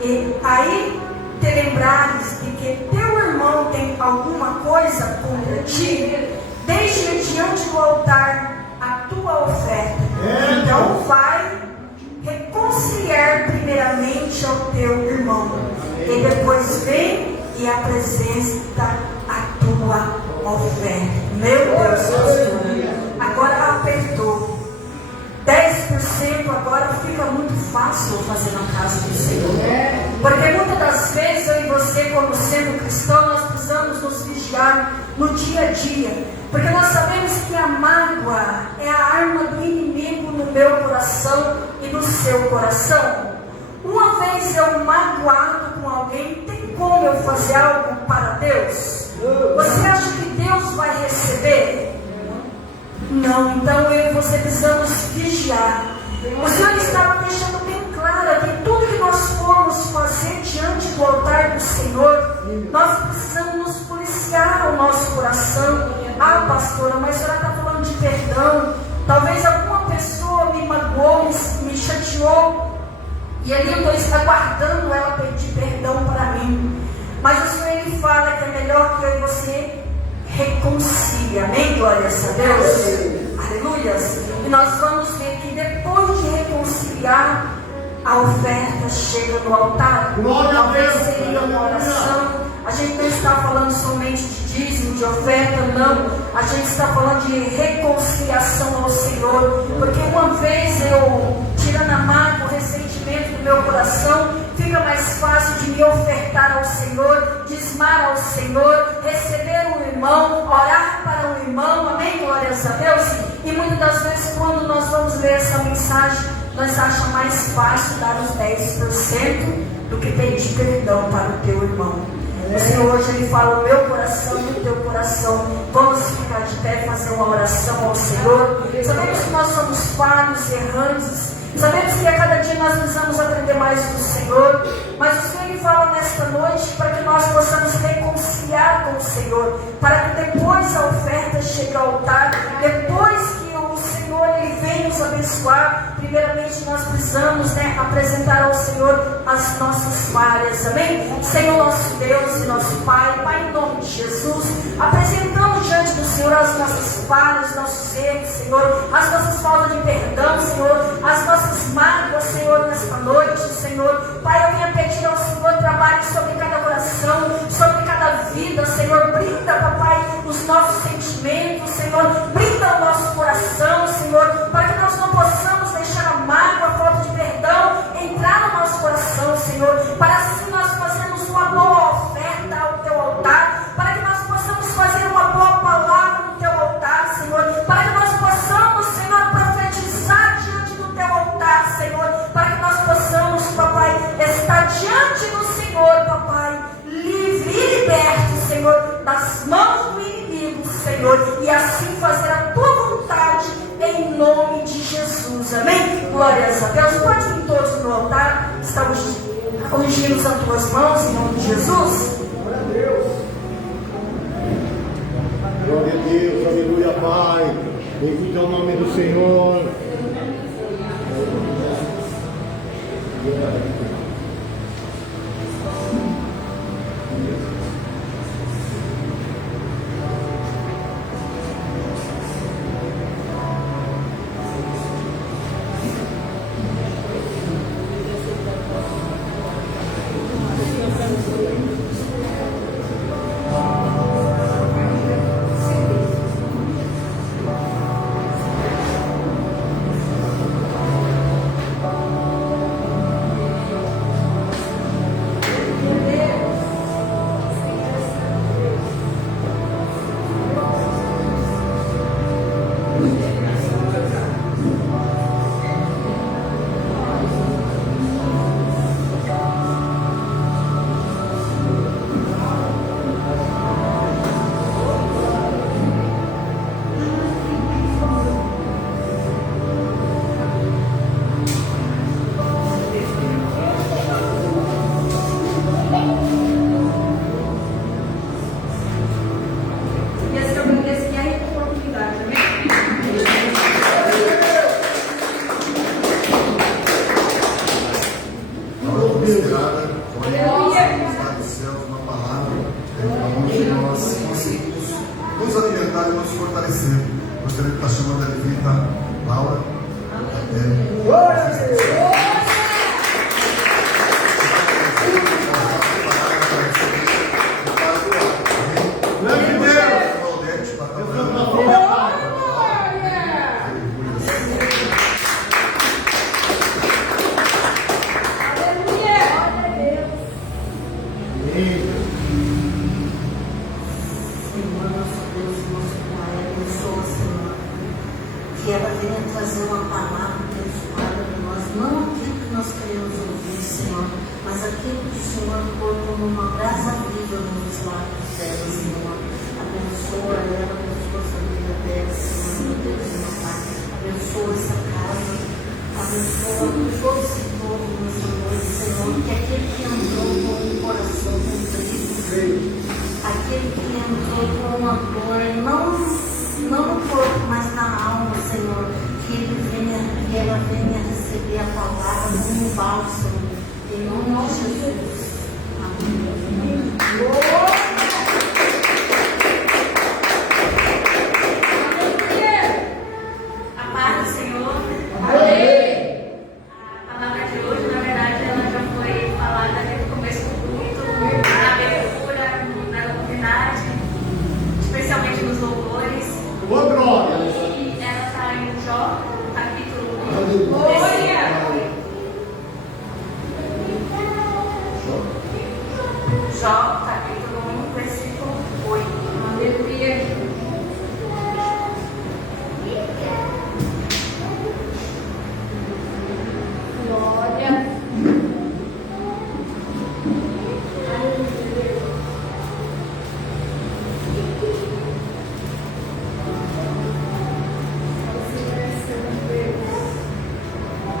e aí te lembrares de que teu irmão tem alguma coisa contra ti, deixa diante do altar a tua oferta. Então vai reconciliar primeiramente ao teu irmão, e depois vem e apresenta a tua oferta. Meu Deus, pastor, agora apertou. 10% agora fica muito fácil fazer na casa do Senhor. Porque muitas das vezes eu e você, como sendo cristão, nós precisamos nos vigiar no dia a dia. Porque nós sabemos que a mágoa é a arma do inimigo no meu coração e no seu coração. Uma vez eu magoado com alguém, tem como eu fazer algo para Deus? Você acha que Deus vai receber? Não, então eu e você precisamos vigiar. O Senhor estava deixando bem claro que tudo que nós formos fazer diante do altar do Senhor, nós precisamos nos policiar o nosso coração. Ah, pastora, mas a senhora está falando de perdão. Talvez alguma pessoa me magoou, me chateou, e ali eu estou aguardando ela pedir perdão para mim. Mas o Senhor, Ele fala que é melhor que eu e você reconcilia, amém? Glórias a Deus, aleluias. E nós vamos ver que depois de reconciliar, a oferta chega no altar. Talvez seria uma oração. A gente não está falando somente de dízimo, de oferta, não. A gente está falando de reconciliação ao Senhor. Porque uma vez eu, tirando a mágoa, o ressentimento do meu coração, fica mais fácil de me ofertar ao Senhor, dizimar ao Senhor, receber um irmão, orar para um irmão, amém? Glórias a Deus. E muitas das vezes, quando nós vamos ler essa mensagem, nós achamos mais fácil dar os 10% do que pedir perdão para o teu irmão. O Senhor hoje Ele fala o meu coração e o teu coração. Vamos ficar de pé e fazer uma oração ao Senhor. Sabemos que nós somos falhos, errantes. Sabemos que a cada dia nós precisamos aprender mais do Senhor. Mas o Senhor Ele fala nesta noite para que nós possamos reconciliar com o Senhor. Para que depois a oferta chegue ao altar. Depois que o Senhor Ele vem nos abençoar, primeiramente nós precisamos apresentar ao Senhor as nossas falhas, amém? Senhor nosso Deus e nosso Pai, Pai, em nome de Jesus, apresentamos diante do Senhor as nossas falhas, nossos erros, Senhor, as nossas faltas de perdão, Senhor, as nossas mágoas, Senhor, nesta noite, Senhor. Pai, eu venho pedir ao Senhor, trabalhe sobre cada coração, sobre cada vida, Senhor. Brinda, papai, os nossos sentimentos, Senhor. Brinda o nosso coração, Senhor, para que nós não possamos deixar a mágoa, a falta de perdão entrar no nosso coração, Senhor. Para assim nós fazermos uma boa oferta ao teu altar, para que nós possamos fazer uma boa palavra no teu altar, Senhor. Para que nós possamos, Senhor, profetizar diante do teu altar, Senhor. Para que nós possamos, papai, estar diante do Senhor, papai, livre e liberto, Senhor, das mãos do inimigo, Senhor, e assim fazer a tua vontade em nome de Jesus, amém? Glórias a Deus. Pode vir todos no altar, estamos ungimos as tuas mãos em nome de Jesus. Glória a Deus, aleluia, Pai. Bendito é o nome do Senhor. Que ela venha trazer uma palavra abençoada para nós, não aquilo que nós queremos ouvir, Senhor, mas aquilo que o Senhor pôr como uma brasa viva nos lábios dela, Senhor. Abençoa ela, abençoa a família dela, Senhor, meu Deus, meu Pai. Abençoa essa casa, abençoa todo esse povo nessa noite, Senhor, que aquele que entrou com o coração contrito, aquele que entrou com uma dor, não no corpo, mas na alma, Senhor, que ela venha receber a palavra como um bálsamo, em nome de Jesus. Amém. A paz do Senhor. Amém. A palavra de hoje, na verdade, ela já foi falada desde o começo do culto, na abertura, na comunidade, especialmente nos louvores. E ela está em Jó, capítulo 1. Jó, capítulo 1, versículo 8. Aleluia. Glória.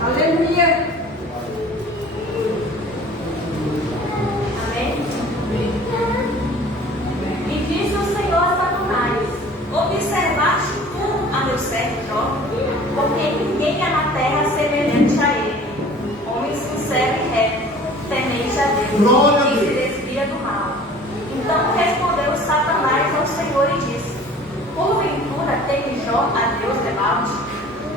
Aleluia. Amém? E disse o Senhor a Satanás: observaste tu a meu servo Jó, porque ninguém há na terra semelhante a ele, homem sincero e reto, temente a Deus, e se desvia do mal. Então respondeu Satanás ao Senhor e disse: porventura teme Jó a Deus debaixo?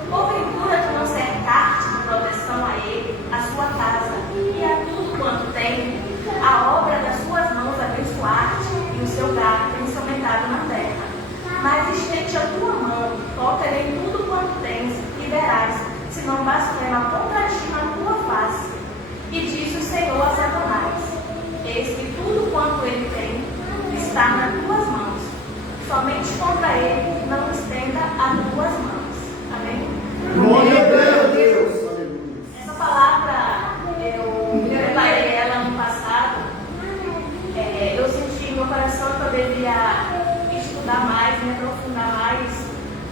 Porventura tu não cercaste de proteção a ele, a sua casa, e a tudo quanto tem, a obra das suas mãos abençoaste, e o seu gado tens aumentado na terra. Mas estende a tua mão, toca-lhe em tudo quanto tens, e verás, se não blasfema contra ti na tua face. E disse o Senhor a Satanás: eis que tudo quanto ele tem está nas tuas mãos, somente contra ele não estenda as tuas mãos. Amém? Glória a Deus. Essa palavra, eu preparei ela no passado. Eu senti no meu coração que eu devia estudar mais, me aprofundar mais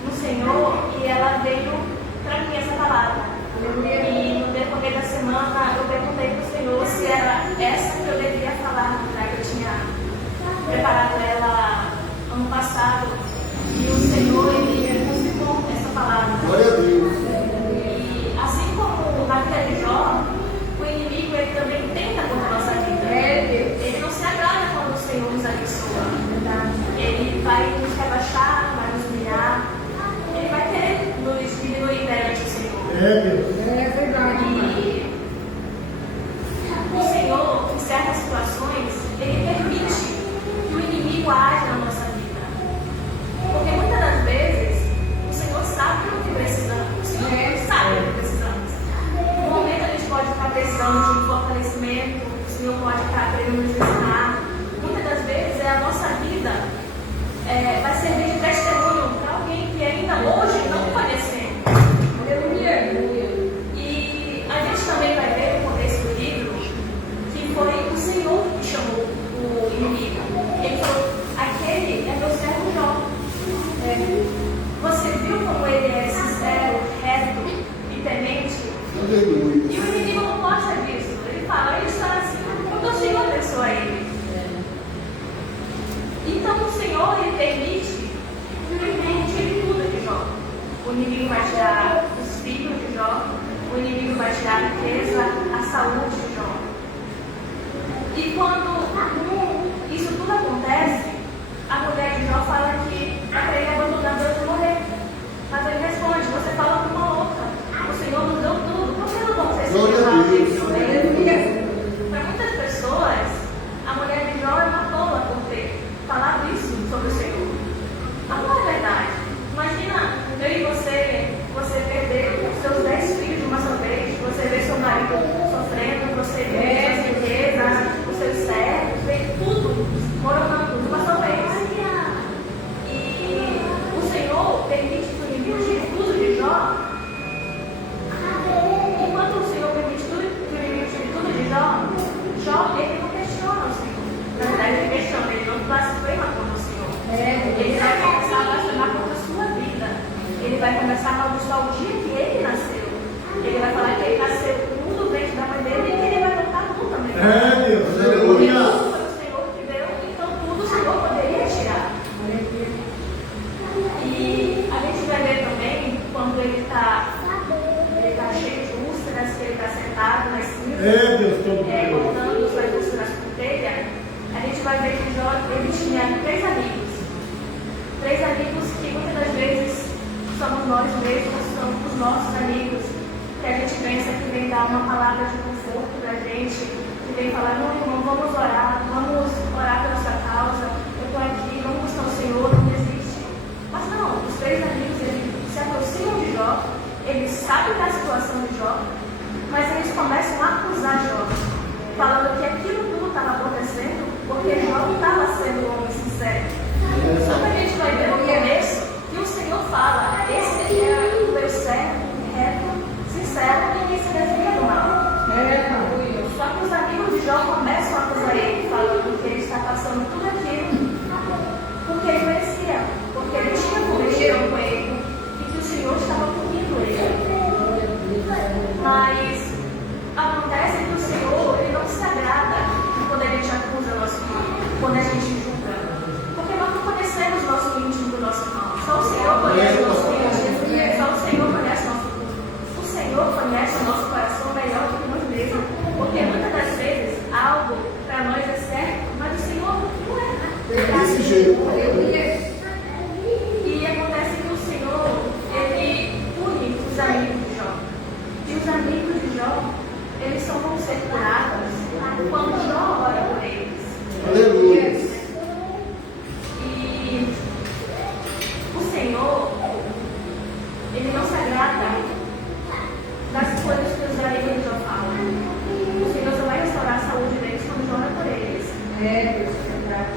no Senhor, e ela veio para mim, essa palavra. E no decorrer da semana eu perguntei para o Senhor se era É, Deus. É verdade. E o Senhor, em certas situações, Ele permite que o inimigo age na nossa vida. Porque muitas das vezes, o Senhor sabe o que precisamos. O Senhor sabe o que precisamos. No momento, a gente pode estar precisando de um fortalecimento. O Senhor pode estar querendo nos ensinar. Muitas das vezes, a nossa vida vai servir de testemunho para alguém que ainda hoje não conhecemos. E a gente também vai ver no começo do livro que foi o Senhor que chamou o inimigo. Ele falou: aquele é meu servo Jó. Você viu como ele é sincero, reto e temente? Aleluia. E o inimigo não gosta disso. Ele fala: ele está assim, porque o Senhor abençoa ele. Então o Senhor, Ele permite tudo de Jó. O inimigo vai tirar os filhos de Jó, o inimigo vai tirar a riqueza, a saúde de Jó. E quando isso tudo acontece, a mulher de Jó fala que é para ele abandonar Deus e morrer. Mas ele responde: você fala como uma louca. O Senhor nos deu tudo. Por que não vamos receber? Para muitas pessoas, a mulher de Jó é uma tola por ter falado isso sobre o Senhor. Mas não é verdade. Imagina eu e você perder os seus 10 filhos de uma só vez, você vê seu marido sofrendo, você vê suas riquezas, os seus servos, vê tudo moronando de uma só vez. E o Senhor permite que o inimigo tire tudo de Jó. Enquanto o Senhor permite que o inimigo tire tudo de Jó, Jó, ele não questiona o Senhor. Na verdade, ele questiona, ele não blasfema contra o Senhor. Ele vai começar a blasfemar contra a sua vida. Ele vai começar a amaldiçoar o dia que ele nasceu. Ele vai falar que ele nasceu nu do ventre da mãe dele e que ele vai voltar nu também. É, Deus. Porque Aleluia. tudo foi o Senhor que deu, então tudo o Senhor poderia tirar. E a gente vai ver também quando ele está cheio de úlceras, que ele está sentado nas cinzas, É, Deus, todo cortando suas úlceras com telha. A gente vai ver que Jó, ele tinha 3 amigos. 3 amigos que muitas das vezes somos nós mesmos, são os nossos amigos, que a gente pensa que vem dar uma palavra de conforto pra gente, que vem falar: não, irmão, vamos orar pela sua causa, eu estou aqui, vamos buscar o Senhor, não desiste. Mas não, os 3 amigos, eles se aproximam de Jó, eles sabem da situação de Jó, mas eles começam a acusar Jó, falando que aquilo tudo estava acontecendo porque Jó não estava sendo um homem sincero. Só que a gente vai ver no começo que o Senhor fala: esse é o meu servo, reto, sincero, e que se desvia do mal. Só que os amigos de Jó começam a acusar ele, falando que ele está passando tudo aquilo porque ele merecia, porque ele tinha cometido com ele e que o Senhor estava punindo ele. Mas acontece que o Senhor, ele não se agrada quando a gente acusa nosso irmão, quando a gente julga. Porque nós não conhecemos o nosso íntimo do nosso irmão. Só o Senhor conhece o nosso íntimo. Só o Senhor conhece o nosso íntimo. O Senhor conhece o nosso coração melhor do que nós mesmos. Porque muitas das vezes algo para nós é certo, mas o Senhor não é. Desse jeito. E acontece que o Senhor, ele pune os amigos de Jó. E os amigos de Jó, eles só vão ser curados quando Jó ora por eles. Aleluia. E o Senhor, ele não se agrada das coisas que os amigos de Jó falam. O Senhor só vai restaurar a saúde deles quando Jó ora por eles.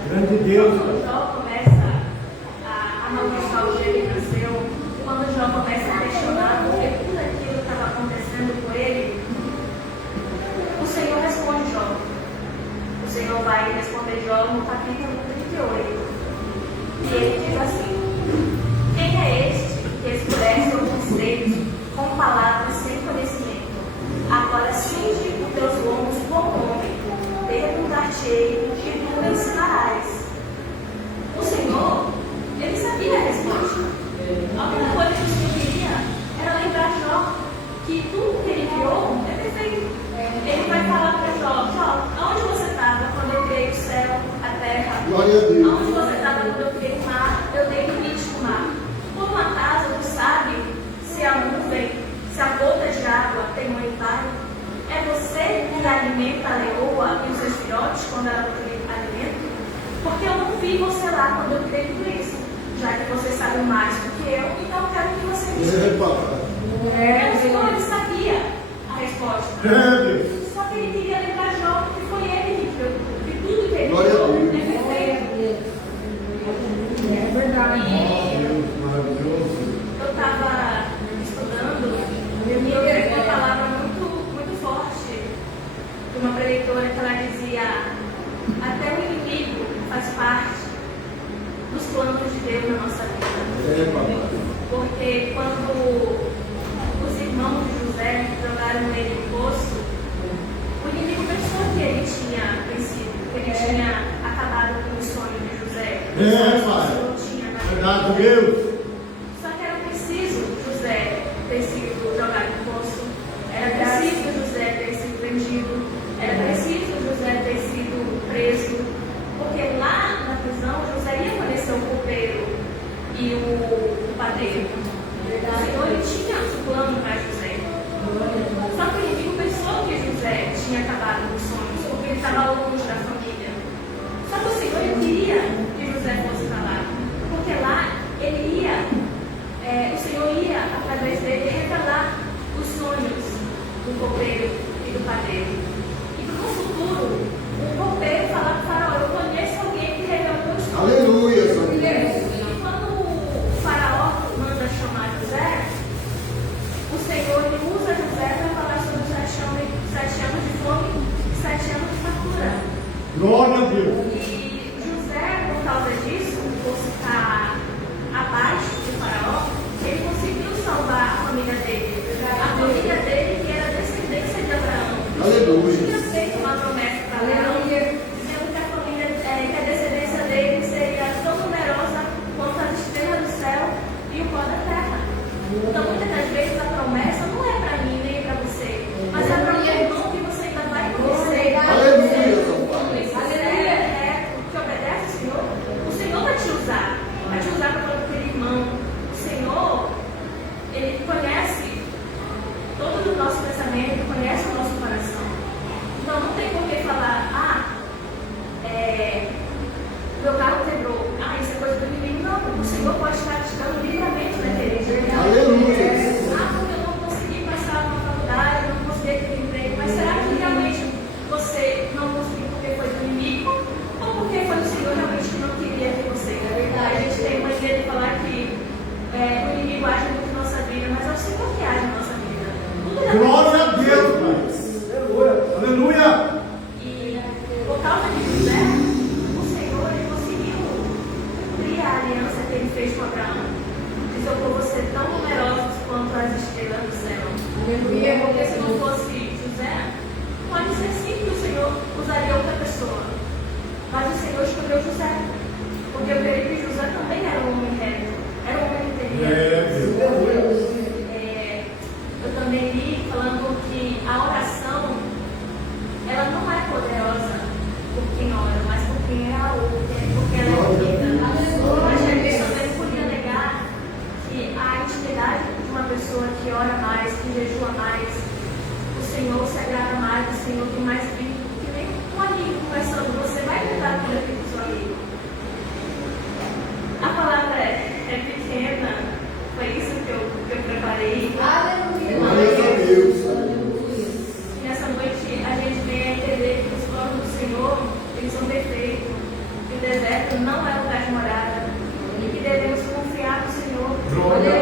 Grande Deus. Quando Jó começa a amaldiçoar o dia que nasceu, quando Jó começa a questionar porque tudo aquilo estava acontecendo com ele, o Senhor responde Jó. O Senhor vai responder Jó no capítulo 38. E ele diz assim: quem é este que escurece o conceito com palavras sem conhecimento? Agora cinge os teus lombos como homem, perguntar-te-ei e tu me ensinarás. O Senhor, ele sabia a resposta. A única coisa que o Senhor queria era lembrar Jó que tudo que ele criou é perfeito. Ele vai falar para Jó: Jó, aonde você estava quando eu criei o céu, a terra? Glória a Deus. Aonde você estava quando eu criei o mar? Eu dei limite no mar. Por um acaso tu sabe se a nuvem, se a boca testemunho pai? É você que alimenta a leoa e os seus filhotes quando ela procura alimento? Porque eu não vi você lá quando eu criei por isso. Já que você sabe mais do que eu, então eu quero que você me diga. O Senhor ele sabia a resposta. Só que ele queria lembrar Jó, que foi ele que criou tudo que ele criou, ele fez. É verdade. Eu estava estudando e eu vi uma palavra muito forte de uma preletora que ela dizia: até o inimigo faz parte dos planos de Deus na nossa vida. Porque quando os irmãos de José jogaram ele no poço, o inimigo pensou que ele tinha vencido, que ele tinha acabado com os sonhos de José. Verdade, Deus. Só que era preciso José ter sido jogado no poço, era preciso José ter sido prendido, era preciso José ter sido preso, porque lá na prisão José ia conhecer o copeiro e o padeiro. O Senhor ele tinha um plano para José. Só que o inimigo pensou que José tinha acabado com os sonhos, porque ele estava longe da família. Só que o Senhor ele queria que José fosse para lá, porque lá ele ia, o Senhor ia, através dele, revelar os sonhos do copeiro e do padeiro. E no futuro, o copeiro falar para o faraó: eu conheço alguém que revelou os sonhos. Aleluia, E quando o faraó manda chamar José, o Senhor ele usa José para falar sobre os 7 anos de fome e 7 anos de fartura. Glória a Deus. E José, por causa disso, por ficar abaixo de Faraó, ele conseguiu salvar a família dele. A família dele, que era descendência de Abraão. Aleluia. Tinha feito uma promessa para Abraão, dizendo que a família, que a descendência dele seria tão numerosa quanto as estrelas do céu e o pó da terra. Então, muitas das vezes, a promessa não é para mim nem para você, mas é para o irmão que você ainda vai conhecer. Aleluia, São Pai. Que obedece ao Senhor, o Senhor vai te usar para falar com aquele irmão. O Senhor, ele conhece todo o nosso pensamento, conhece o nosso coração. Então não tem por que falar: meu carro quebrou, isso é coisa do inimigo. Não, o Senhor pode estar te dando livramento naquele dia. Aleluia. Porque eu não consegui passar na faculdade, eu não consegui aquele emprego. Mas será que realmente você não conseguiu porque foi do inimigo? Ou porque foi o Senhor realmente que não queria que você? A gente tem uma ideia de falar que o inimigo age muito na nossa vida, mas é o Senhor que age na nossa vida. Glória a Deus, Pai. Aleluia. E por causa de José, o Senhor ele conseguiu cumprir a aliança que ele fez com Abraão. Diz: eu vou ser tão numerosos quanto as estrelas do céu. Porque se não fosse José, pode ser sim que o Senhor usaria outra pessoa. Mas o Senhor escolheu José. Porque eu creio que José também era um homem reto. Era um homem inteligente. Eu também li falando que a oração, ela não é poderosa por quem ora, mas por quem a ouve, porque ela é ouvida. Mas Jesus também podia negar que a intimidade de uma pessoa que ora mais, que jejua mais, o Senhor se agrada mais, o Senhor tem mais vínculo, que nem um amigo conversando. Você vai lidar com aquele seu amigo. A palavra é pequena, foi isso que eu preparei. Glória a Deus. E nessa noite a gente vem a entender que os planos do Senhor, eles são perfeitos, que o deserto não é lugar de morada, e que devemos confiar no Senhor. Glória a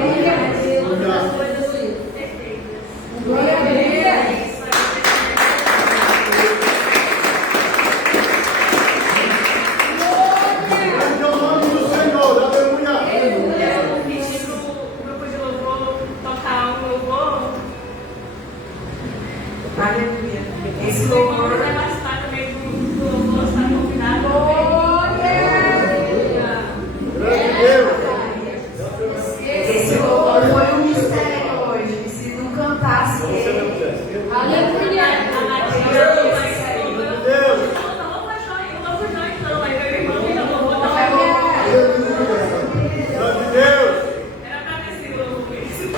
Deus. Todas as coisas perfeitas. Glória a Deus. Aleluia. Esse louvor vai participar também do louvor, está convidado. Esse louvor foi um mistério hoje. Se não cantasse ele. Aleluia. A Maria vai sair. Deus. Não louva joia, não louva joia, não. Aí meu irmão ainda louvou também. Santo de Deus. Era para ver se louvor mesmo.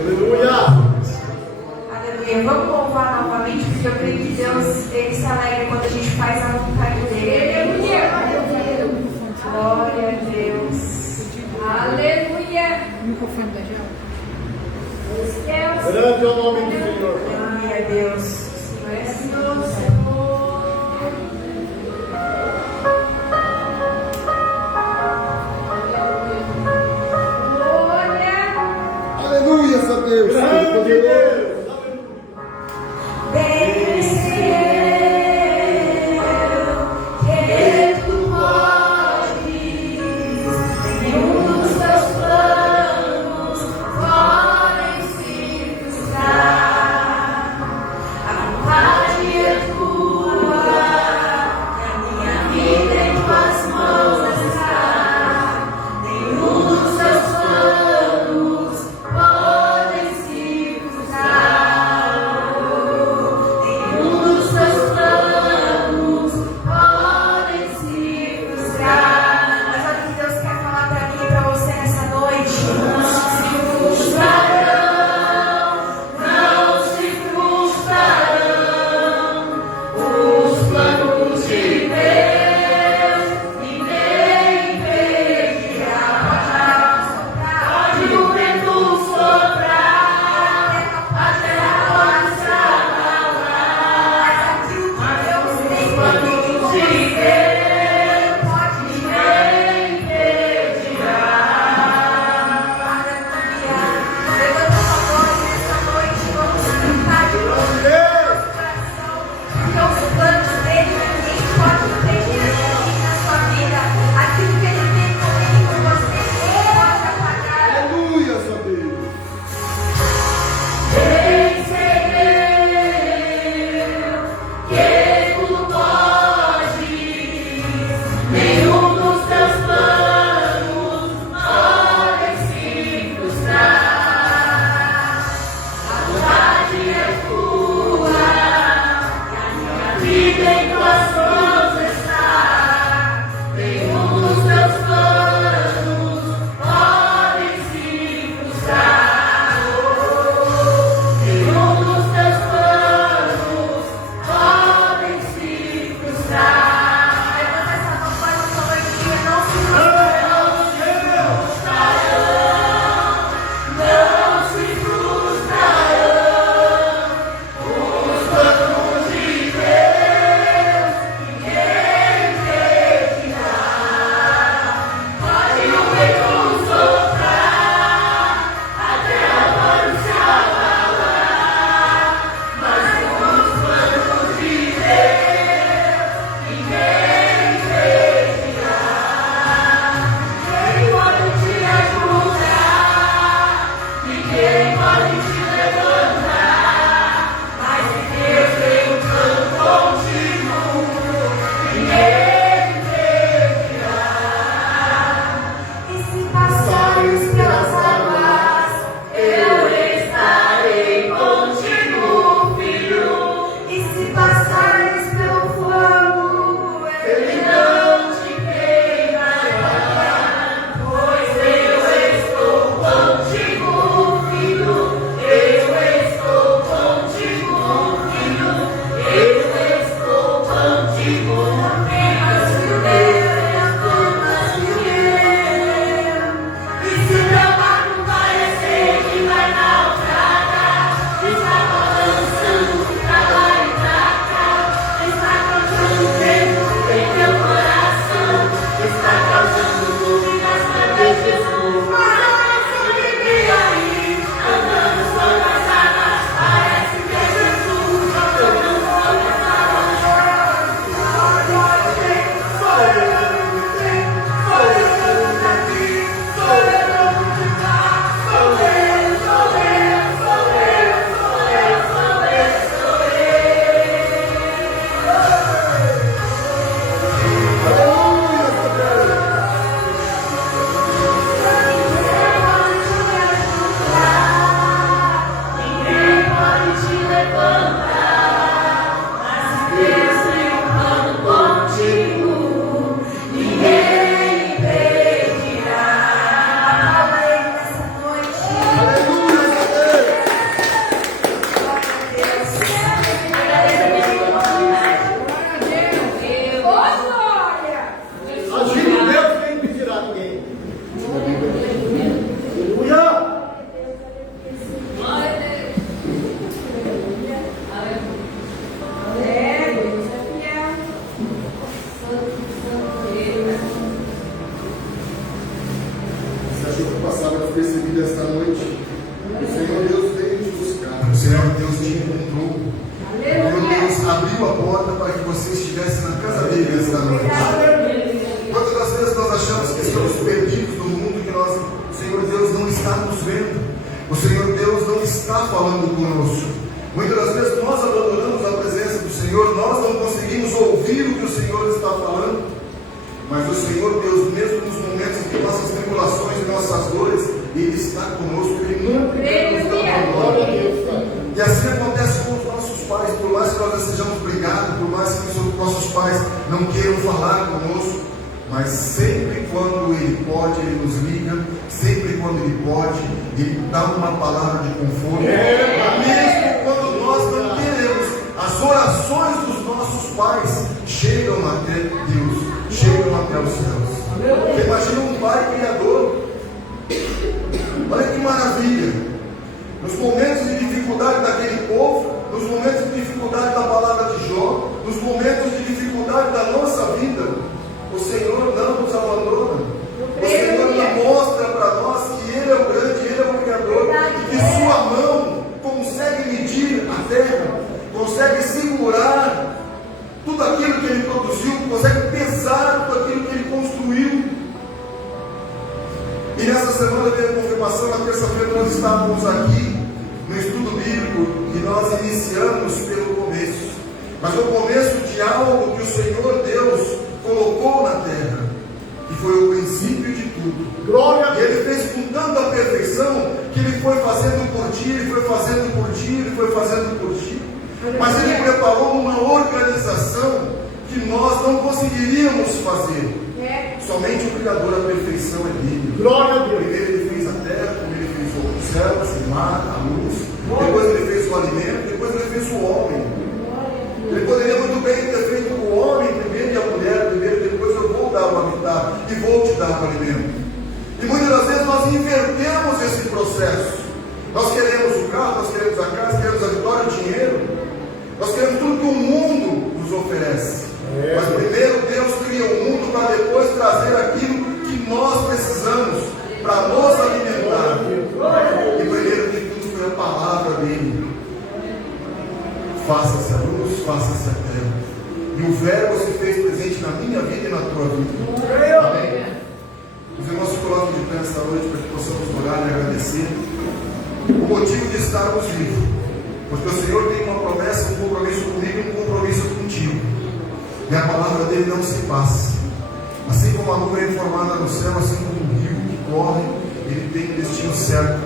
Aleluia. Grande é o nome do Senhor. Glória a Deus. Senhor é Senhor. Aleluia, a Deus. Grande Deus. Podem se cruzar. estivesse na casa dele esta noite. Quantas das vezes nós achamos que estamos perdidos no mundo, que nós, o Senhor Deus não está nos vendo, o Senhor Deus não está falando conosco. Muitas das vezes nós abandonamos a presença do Senhor, nós não conseguimos ouvir o que o Senhor está falando, mas o Senhor Deus, mesmo nos momentos de nossas tribulações e nossas dores, Ele está conosco, Ele nunca nos abandona. E assim acontece com os nossos pais, por mais que nós sejamos brigados, por mais que os nossos pais não queiram falar conosco, mas sempre quando Ele pode, Ele nos liga, sempre quando Ele pode, Ele dá uma palavra de conforto, mesmo quando nós não queremos. As orações dos nossos pais chegam até Deus, chegam até os céus. Você imagina um pai criador, olha que maravilha. Nos momentos de dificuldade daquele povo, nos momentos de dificuldade da palavra de Jó, nos momentos de dificuldade da nossa vida, o Senhor não nos abandona. O Senhor não mostra para nós que Ele é o grande, Ele é o Criador, que sua mão consegue medir a terra, consegue segurar tudo aquilo que Ele produziu, consegue pesar tudo aquilo que Ele construiu. E nessa semana veio a confirmação, na terça-feira nós estávamos aqui no estudo bíblico e nós iniciamos pelo começo, mas o começo de algo que o Senhor Deus colocou na terra, que foi o princípio de tudo. Glória! E Ele fez com tanta perfeição que Ele foi fazendo por ti, Ele foi fazendo por ti, Ele foi fazendo por ti. Mas Ele preparou uma organização que nós não conseguiríamos fazer. Somente o Criador, a perfeição é dele. Glória a Deus! Primeiro Ele fez a terra, primeiro Ele fez os céus, o mar, a luz. Depois Ele fez o alimento, depois Ele fez o homem. Ele poderia muito bem ter feito o homem primeiro e a mulher primeiro, depois eu vou dar o habitat e vou te dar o alimento. E muitas das vezes nós invertemos esse processo. Nós queremos o carro, nós queremos a casa, queremos a vitória, o dinheiro. Nós queremos tudo que o mundo nos oferece. Mas primeiro Deus cria o mundo para depois trazer aquilo que nós precisamos para nos alimentar. E primeiro de tudo foi a palavra dele. Faça-se a luz, faça-se a terra. E o verbo se fez presente na minha vida e na tua vida. Amém? Os irmãos se colocam de pé esta noite para que possamos orar e agradecer o motivo de estarmos vivos. Porque o Senhor tem uma promessa, um compromisso comigo e um compromisso contigo. E a palavra dele não se passa. Assim como a nuvem é formada no céu, assim como um rio que corre, ele tem um destino certo.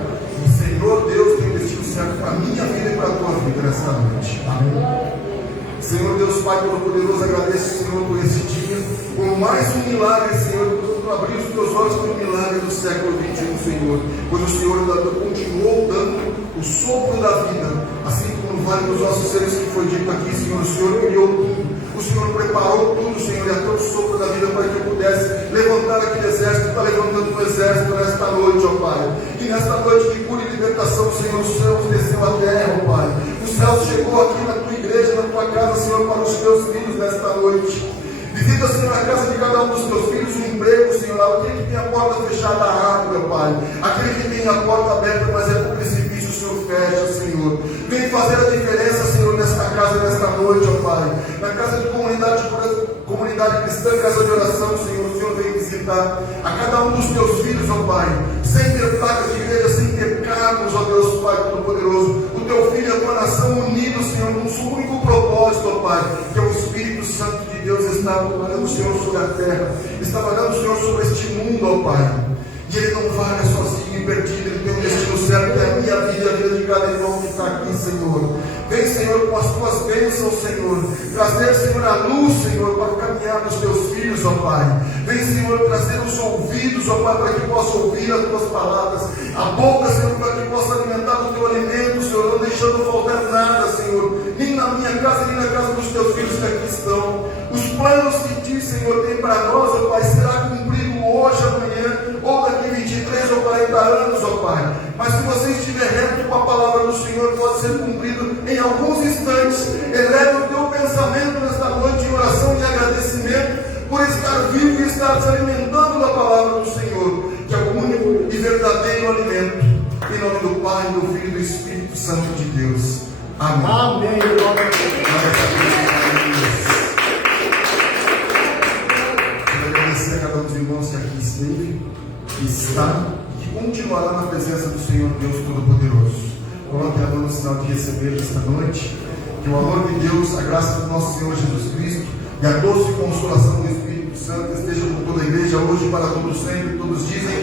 O Senhor Deus tem um destino certo para a minha vida e para a tua vida nesta noite. Amém. Senhor Deus Pai Todo-Poderoso, agradeço, Senhor, por esse dia, por mais um milagre, Senhor, por tu abrir os teus olhos para o milagre do século XXI, Senhor, pois o Senhor continuou dando o sopro da vida, assim como no Vale dos Ossos Secos que foi dito aqui, Senhor, o Senhor criou tudo, o Senhor preparou tudo, Senhor, e até o sopro da vida para que eu pudesse levantar aquele exército, está levantando o exército nesta noite, ó Pai, e nesta noite de cura e libertação, Senhor, o céu desceu à terra, ó Pai, o céu chegou aqui na tua igreja, na tua casa, Senhor, para os teus filhos nesta noite. Visita, Senhor, na casa de cada um dos teus filhos um emprego, Senhor, aquele que tem a porta fechada, abre, meu Pai, aquele que tem a porta aberta, mas é por precipício, o Senhor fecha, Senhor. Vem fazer a diferença, Senhor, nesta casa, nesta noite, ó Pai, na casa de comunidade cristã, casa de oração, Senhor, o Senhor vem visitar a cada um dos teus filhos, ó Pai, sem ter placas de igreja, sem ter cargos, ó Deus, Pai Todo-Poderoso, o teu filho e a tua nação unidos, Senhor, num único propósito, ó Pai, que é o Espírito Santo de Deus está trabalhando, Senhor, sobre a terra, está trabalhando, Senhor, sobre este mundo, ó Pai, e Ele não vaga sozinho e perdido, Ele tem um destino certo, que é a minha vida e a vida de cada irmão que está aqui, Senhor. Vem, Senhor, com as tuas bênçãos, Senhor, trazer, Senhor, a luz, Senhor, para caminhar nos teus filhos, ó Pai. Vem, Senhor, trazer os ouvidos, ó Pai, para que possa ouvir as tuas palavras, a boca, Senhor, para que possa alimentar o teu alimento, Senhor, não deixando faltar nada, Senhor, nem na minha casa, nem na casa dos teus filhos que aqui estão. Os planos que ti, Senhor, tem para nós, ó Pai, será cumprido hoje, amanhã, ou daqui 23 ou 40 anos, ó Pai. Mas se você estiver reto com a palavra do Senhor, pode ser cumprido em alguns instantes. Eleva o teu pensamento nesta noite em oração de agradecimento por estar vivo e estar se alimentando da palavra do Senhor, que é o único e verdadeiro alimento. Em nome do Pai, do Filho e do Espírito Santo de Deus. Amém. Amém. Glória a Deus. está e que continuará na presença do Senhor Deus Todo-Poderoso. Coloque a mão no sinal de receber esta noite. Que o amor de Deus, a graça do nosso Senhor Jesus Cristo e a doce consolação do Espírito Santo esteja com toda a igreja hoje para todos sempre. Todos dizem